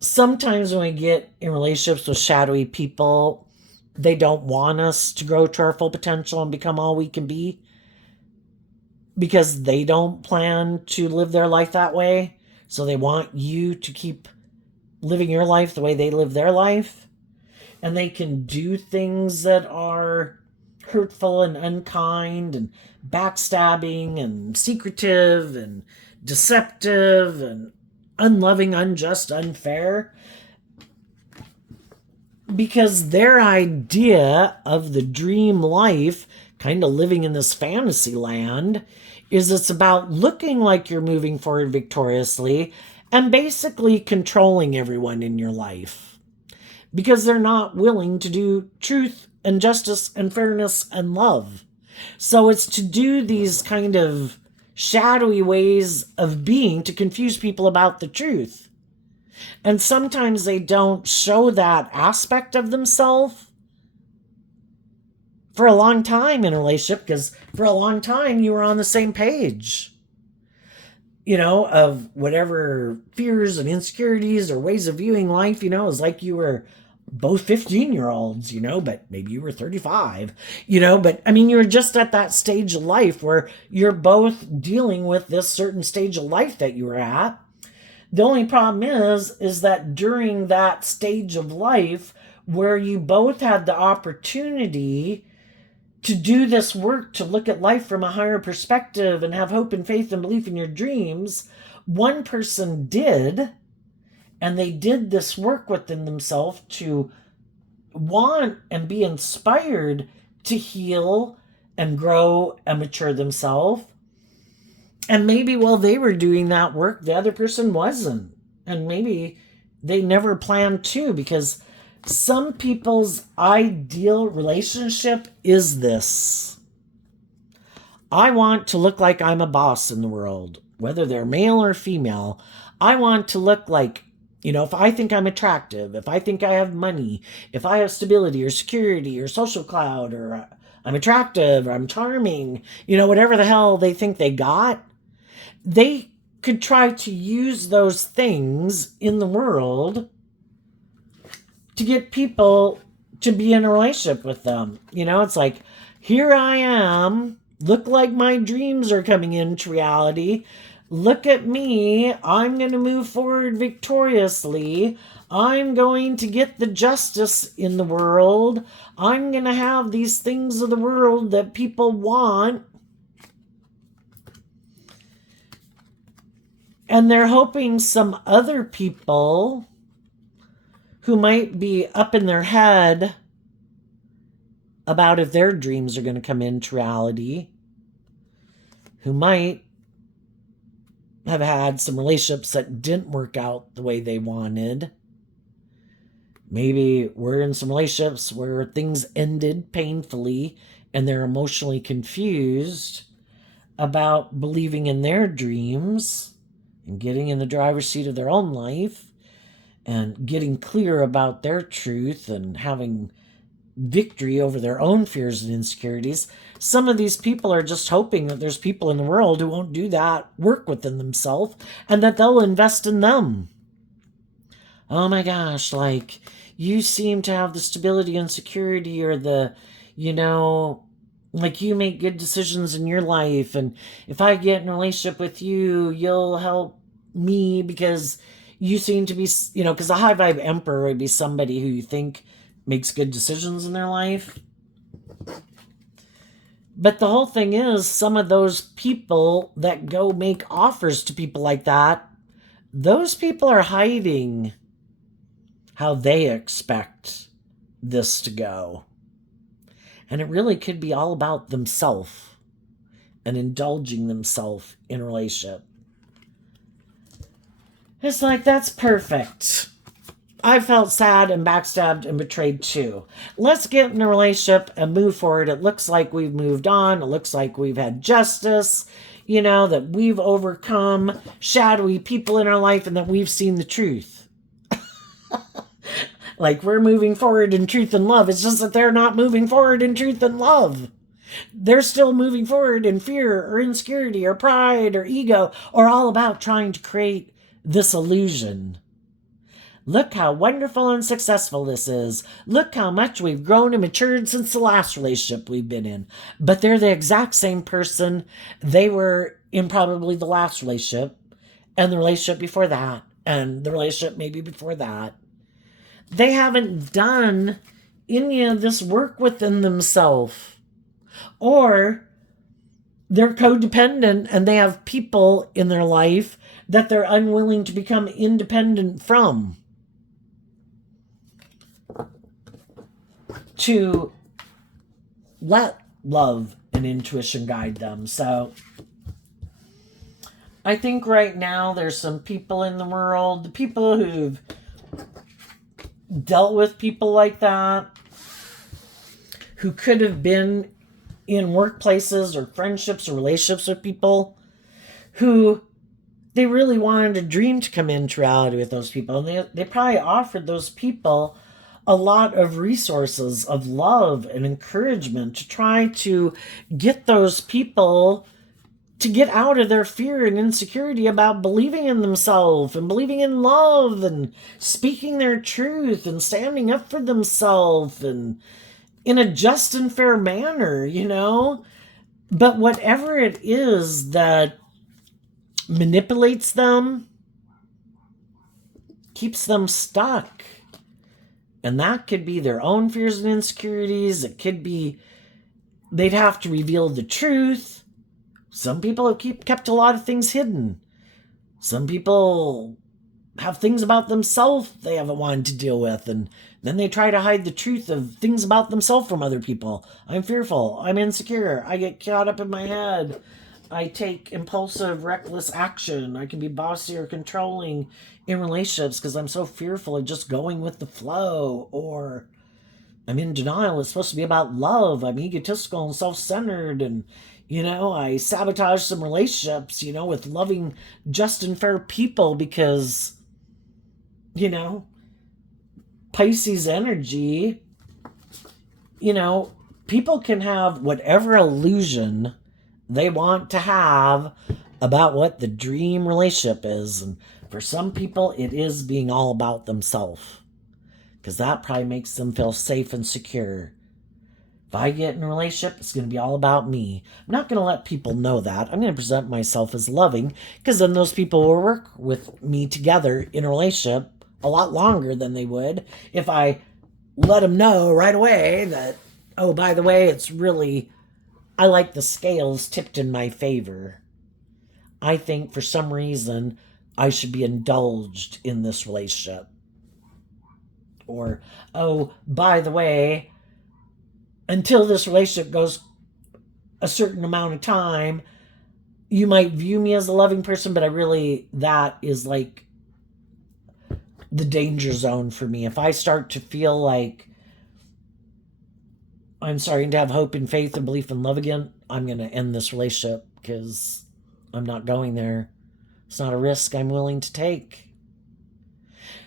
Sometimes when we get in relationships with shadowy people, they don't want us to grow to our full potential and become all we can be because they don't plan to live their life that way. So they want you to keep living your life the way they live their life. And they can do things that are hurtful and unkind and backstabbing and secretive and deceptive and unloving, unjust, unfair, because their idea of the dream life, kind of living in this fantasy land, is it's about looking like you're moving forward victoriously and basically controlling everyone in your life, because they're not willing to do truth and justice and fairness and love. So it's to do these kind of shadowy ways of being to confuse people about the truth. And sometimes they don't show that aspect of themselves, for a long time in a relationship because for a long time you were on the same page, of whatever fears and insecurities or ways of viewing life. It's like you were both 15-year-olds, but maybe you were 35, but I mean, you were just at that stage of life where you're both dealing with this certain stage of life that you were at. The only problem is that during that stage of life where you both had the opportunity to do this work, to look at life from a higher perspective and have hope and faith and belief in your dreams, one person did, and they did this work within themselves to want and be inspired to heal and grow and mature themselves. And maybe while they were doing that work, the other person wasn't. And maybe they never planned to, because some people's ideal relationship is this: I want to look like I'm a boss in the world, whether they're male or female. I want to look like, if I think I'm attractive, if I think I have money, if I have stability or security or social clout, or I'm attractive or I'm charming, whatever the hell they think they got, they could try to use those things in the world to get people to be in a relationship with them. It's like, here I am, look like my dreams are coming into reality. Look at me, I'm going to move forward victoriously. I'm going to get the justice in the world. I'm going to have these things of the world that people want. And they're hoping some other people who might be up in their head about if their dreams are going to come into reality, who might have had some relationships that didn't work out the way they wanted. Maybe we're in some relationships where things ended painfully and they're emotionally confused about believing in their dreams and getting in the driver's seat of their own life and getting clear about their truth and having victory over their own fears and insecurities. Some of these people are just hoping that there's people in the world who won't do that work within themselves and that they'll invest in them. Oh my gosh, like, you seem to have the stability and security, or the, like, you make good decisions in your life, and if I get in a relationship with you, you'll help me because you seem to be, because a high vibe emperor would be somebody who you think makes good decisions in their life. But the whole thing is, some of those people that go make offers to people like that, those people are hiding how they expect this to go. And it really could be all about themselves and indulging themselves in a relationship. It's like, that's perfect. I felt sad and backstabbed and betrayed too. Let's get in a relationship and move forward. It looks like we've moved on. It looks like we've had justice, that we've overcome shadowy people in our life and that we've seen the truth. Like, we're moving forward in truth and love. It's just that they're not moving forward in truth and love. They're still moving forward in fear or insecurity or pride or ego, or all about trying to create this illusion. Look how wonderful and successful this is. Look how much we've grown and matured since the last relationship we've been in. But they're the exact same person they were in probably the last relationship, and the relationship before that, and the relationship maybe before that. They haven't done any of this work within themselves. Or they're codependent and they have people in their life that they're unwilling to become independent from, to let love and intuition guide them. So I think right now there's some people in the world, the people who've dealt with people like that, who could have been in workplaces or friendships or relationships with people who they really wanted a dream to come into reality with those people. And they probably offered those people a lot of resources of love and encouragement to try to get those people to get out of their fear and insecurity about believing in themselves and believing in love and speaking their truth and standing up for themselves and in a just and fair manner, you know? But whatever it is that manipulates them, keeps them stuck. And that could be their own fears and insecurities. It could be they'd have to reveal the truth. Some people have kept a lot of things hidden. Some people have things about themselves they haven't wanted to deal with, and then they try to hide the truth of things about themselves from other people. I'm fearful. I'm insecure. I get caught up in my head. I take impulsive, reckless action. I can be bossy or controlling in relationships because I'm so fearful of just going with the flow. Or I'm in denial. It's supposed to be about love. I'm egotistical and self-centered, and I sabotage some relationships, with loving, just and fair people because, Pisces energy, people can have whatever illusion they want to have about what the dream relationship is. And for some people, it is being all about themselves because that probably makes them feel safe and secure. If I get in a relationship, it's going to be all about me. I'm not going to let people know that. I'm going to present myself as loving because then those people will work with me together in a relationship a lot longer than they would if I let them know right away that, oh, by the way, it's really, I like the scales tipped in my favor. I think for some reason I should be indulged in this relationship. Or, oh, by the way, until this relationship goes a certain amount of time, you might view me as a loving person, but that is like the danger zone for me. If I start to feel like I'm starting to have hope and faith and belief and love again, I'm going to end this relationship because I'm not going there. It's not a risk I'm willing to take.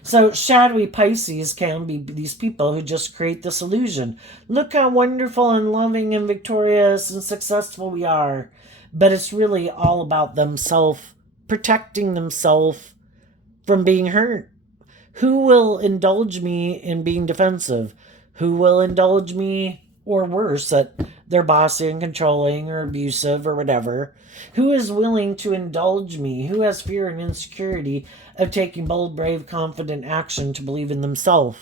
So shadowy Pisces can be these people who just create this illusion. Look how wonderful and loving and victorious and successful we are. But it's really all about themselves, protecting themselves from being hurt. Who will indulge me in being defensive? Who will indulge me, or worse, that they're bossy and controlling or abusive or whatever? Who is willing to indulge me? Who has fear and insecurity of taking bold, brave, confident action to believe in themselves?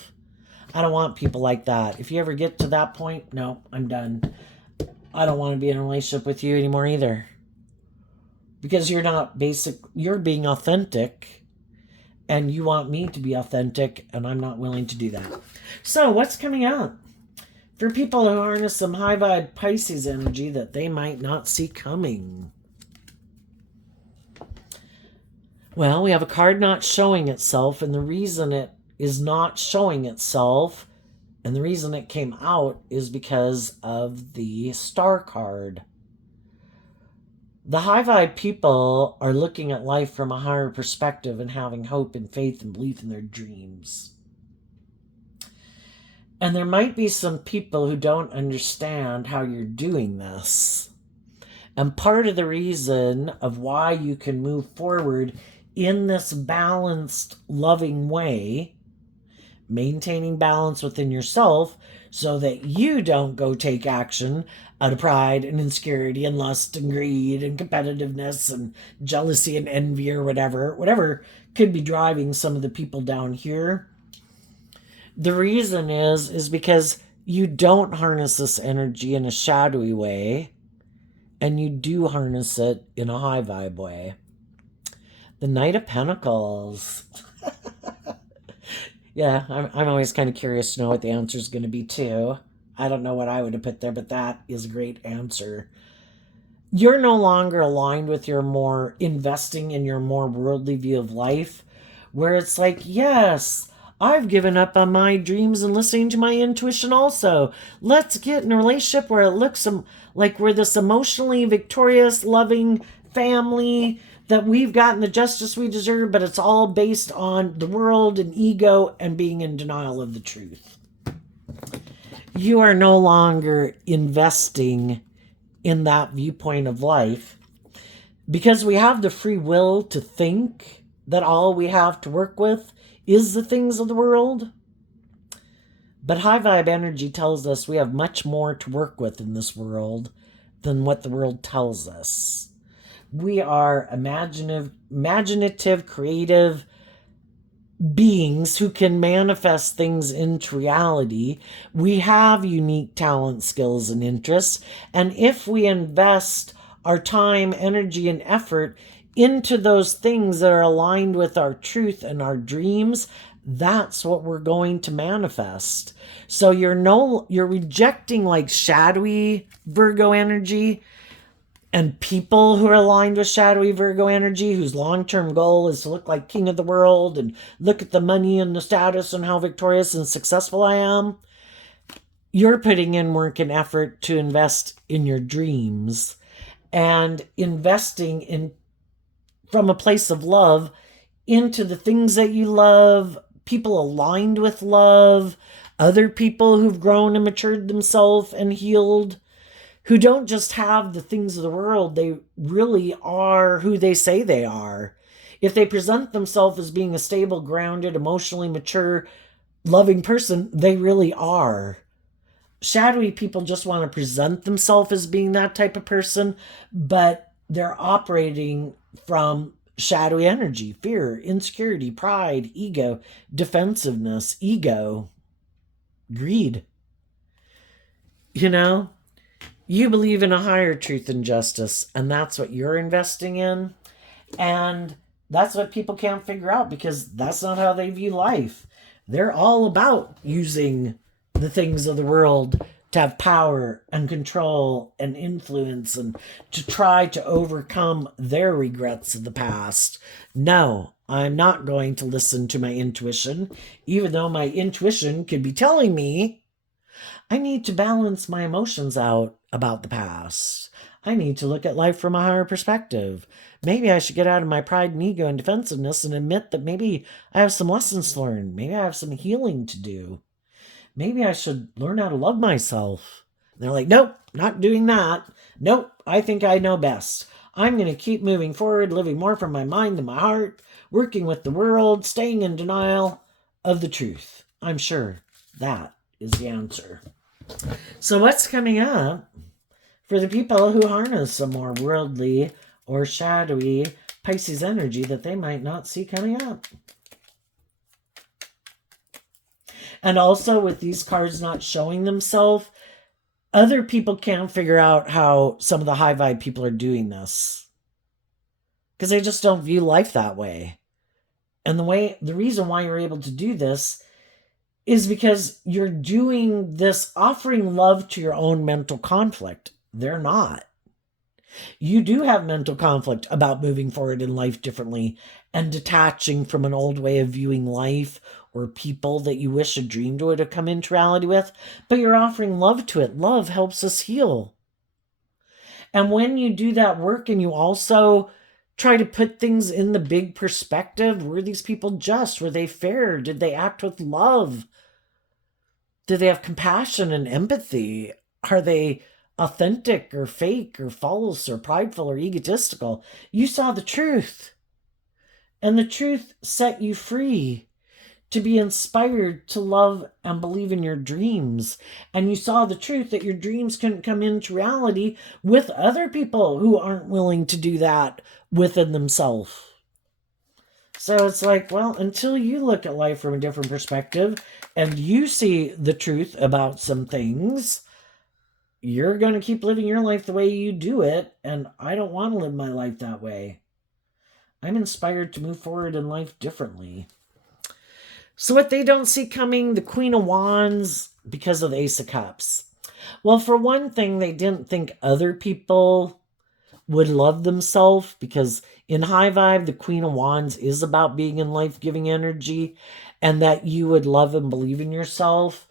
I don't want people like that. If you ever get to that point, no, I'm done. I don't want to be in a relationship with you anymore either. Because you're being authentic, and you want me to be authentic, and I'm not willing to do that. So what's coming up? For people who harness some high vibe Pisces energy that they might not see coming. Well, we have a card not showing itself, and the reason it is not showing itself, and the reason it came out is because of the Star card. The high vibe people are looking at life from a higher perspective and having hope and faith and belief in their dreams. And there might be some people who don't understand how you're doing this. And part of the reason of why you can move forward in this balanced, loving way, maintaining balance within yourself so that you don't go take action out of pride and insecurity and lust and greed and competitiveness and jealousy and envy or whatever could be driving some of the people down here. The reason is because you don't harness this energy in a shadowy way, and you do harness it in a high vibe way. The Knight of Pentacles. Yeah, I'm always kind of curious to know what the answer is going to be too. I don't know what I would have put there, but that is a great answer. You're no longer aligned with your more investing in your more worldly view of life, where it's like, yes, I've given up on my dreams and listening to my intuition also. Let's get in a relationship where it looks like we're this emotionally victorious, loving family, that we've gotten the justice we deserve, but it's all based on the world and ego and being in denial of the truth. You are no longer investing in that viewpoint of life because we have the free will to think that all we have to work with is the things of the world. But high vibe energy tells us we have much more to work with in this world than what the world tells us. We are imaginative, creative beings who can manifest things into reality. We have unique talent, skills, and interests. And if we invest our time, energy, and effort into those things that are aligned with our truth and our dreams, that's what we're going to manifest. So you're rejecting like shadowy Virgo energy and people who are aligned with shadowy Virgo energy, whose long-term goal is to look like king of the world and look at the money and the status and how victorious and successful I am. You're putting in work and effort to invest in your dreams and investing in from a place of love into the things that you love, people aligned with love, other people who've grown and matured themselves and healed, who don't just have the things of the world, they really are who they say they are. If they present themselves as being a stable, grounded, emotionally mature, loving person, they really are. Shadowy people just want to present themselves as being that type of person, but they're operating from shadowy energy, fear, insecurity, pride, ego, defensiveness, ego, greed. You know, you believe in a higher truth and justice, and that's what you're investing in. And that's what people can't figure out because that's not how they view life. They're all about using the things of the world to have power and control and influence and to try to overcome their regrets of the past. No, I'm not going to listen to my intuition, even though my intuition could be telling me I need to balance my emotions out about the past. I need to look at life from a higher perspective. Maybe I should get out of my pride and ego and defensiveness and admit that maybe I have some lessons to learn. Maybe I have some healing to do. Maybe I should learn how to love myself. And they're like, nope, not doing that. Nope, I think I know best. I'm going to keep moving forward, living more from my mind than my heart, working with the world, staying in denial of the truth. I'm sure that is the answer. So what's coming up for the people who harness some more worldly or shadowy Pisces energy that they might not see coming up? And also with these cards not showing themselves, other people can't figure out how some of the high vibe people are doing this because they just don't view life that way. And the reason why you're able to do this is because you're doing this offering love to your own mental conflict. They're not. You do have mental conflict about moving forward in life differently and detaching from an old way of viewing life or people that you wish a dream would have come into reality with, but you're offering love to it. Love helps us heal. And when you do that work and you also try to put things in the big perspective, were these people just? Were they fair? Did they act with love? Did they have compassion and empathy? Are they authentic or fake or false or prideful or egotistical? You saw the truth. And the truth set you free to be inspired to love and believe in your dreams. And you saw the truth that your dreams couldn't come into reality with other people who aren't willing to do that within themselves. So it's like, well, until you look at life from a different perspective and you see the truth about some things, you're going to keep living your life the way you do it. And I don't want to live my life that way. I'm inspired to move forward in life differently. So what they don't see coming, the Queen of Wands, because of the Ace of Cups. Well, for one thing, they didn't think other people would love themselves because in high vibe, the Queen of Wands is about being in life-giving energy and that you would love and believe in yourself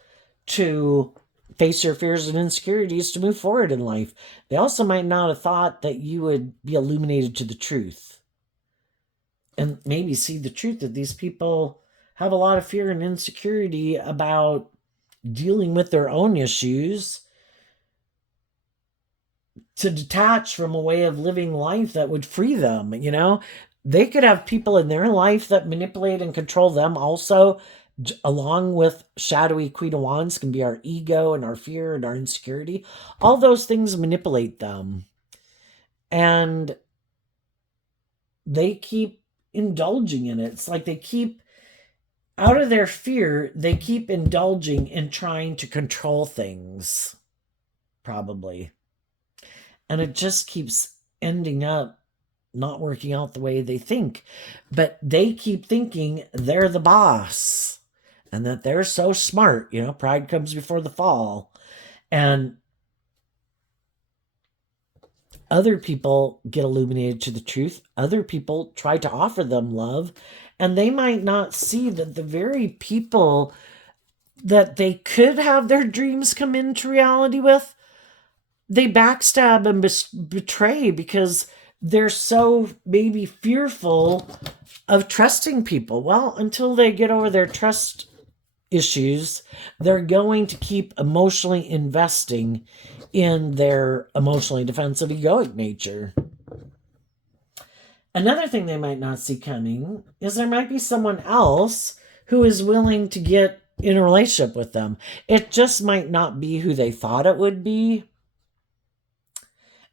to face your fears and insecurities to move forward in life. They also might not have thought that you would be illuminated to the truth and maybe see the truth that these people have a lot of fear and insecurity about dealing with their own issues to detach from a way of living life that would free them. They could have people in their life that manipulate and control them also, along with shadowy Queen of Wands can be our ego and our fear and our insecurity. All those things manipulate them, and they keep indulging in it. It's like they keep, out of their fear, they keep indulging in trying to control things, probably. And it just keeps ending up not working out the way they think. But they keep thinking they're the boss and that they're so smart. Pride comes before the fall. And other people get illuminated to the truth. Other people try to offer them love. And they might not see that the very people that they could have their dreams come into reality with, they backstab and betray because they're so maybe fearful of trusting people. Well, until they get over their trust issues, they're going to keep emotionally investing in their emotionally defensive egoic nature. Another thing they might not see coming is there might be someone else who is willing to get in a relationship with them. It just might not be who they thought it would be.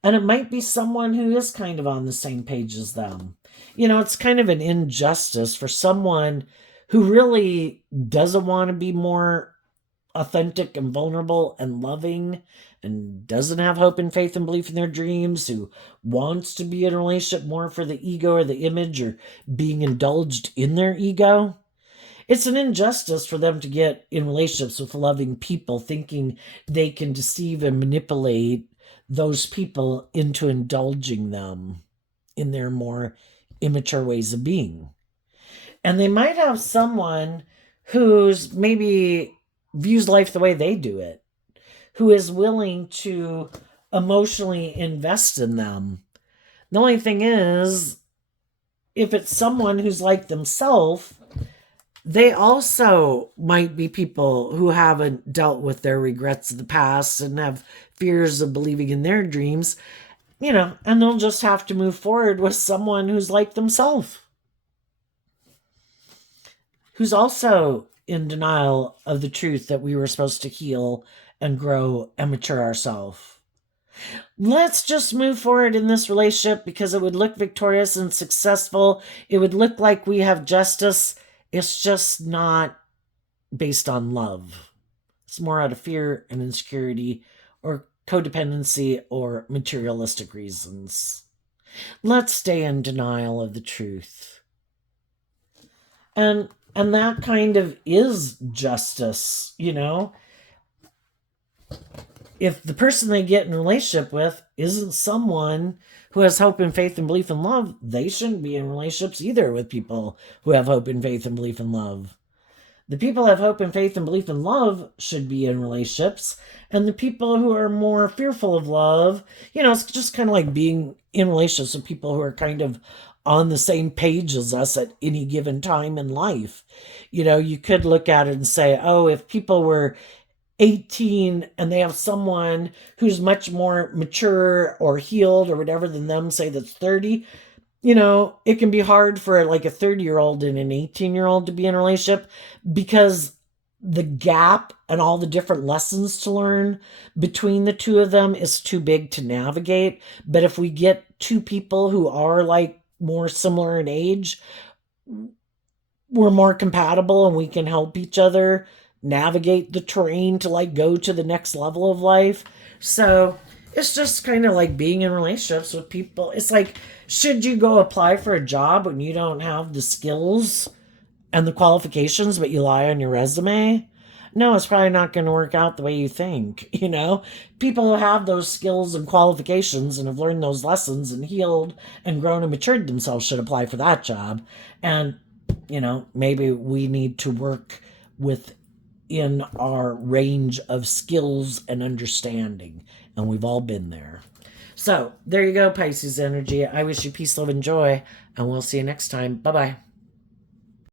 And it might be someone who is kind of on the same page as them. It's kind of an injustice for someone who really doesn't want to be more authentic and vulnerable and loving and doesn't have hope and faith and belief in their dreams, who wants to be in a relationship more for the ego or the image or being indulged in their ego. It's an injustice for them to get in relationships with loving people thinking they can deceive and manipulate those people into indulging them in their more immature ways of being. And they might have someone who's maybe views life the way they do it, who is willing to emotionally invest in them. The only thing is, if it's someone who's like themselves, they also might be people who haven't dealt with their regrets of the past and have fears of believing in their dreams, and they'll just have to move forward with someone who's like themselves, who's also in denial of the truth that we were supposed to heal and grow and mature ourselves. Let's just move forward in this relationship because it would look victorious and successful. It would look like we have justice. It's just not based on love. It's more out of fear and insecurity or codependency or materialistic reasons. Let's stay in denial of the truth. And that kind of is justice, If the person they get in a relationship with isn't someone who has hope and faith and belief in love, they shouldn't be in relationships either with people who have hope and faith and belief in love. The people who have hope and faith and belief in love should be in relationships, and the people who are more fearful of love, it's just kind of like being in relationships with people who are kind of on the same page as us at any given time in life. You could look at it and say, oh, if people were 18 and they have someone who's much more mature or healed or whatever than them, say that's 30, it can be hard for like a 30-year-old and an 18-year-old to be in a relationship because the gap and all the different lessons to learn between the two of them is too big to navigate. But if we get two people who are like more similar in age, we're more compatible and we can help each other navigate the terrain to like go to the next level of life. So it's just kind of like being in relationships with people. It's like, should you go apply for a job when you don't have the skills and the qualifications, but you lie on your resume? No, it's probably not going to work out the way you think. People who have those skills and qualifications and have learned those lessons and healed and grown and matured themselves should apply for that job. And, maybe we need to work within our range of skills and understanding. And we've all been there. So there you go, Pisces energy. I wish you peace, love, and joy. And we'll see you next time. Bye-bye.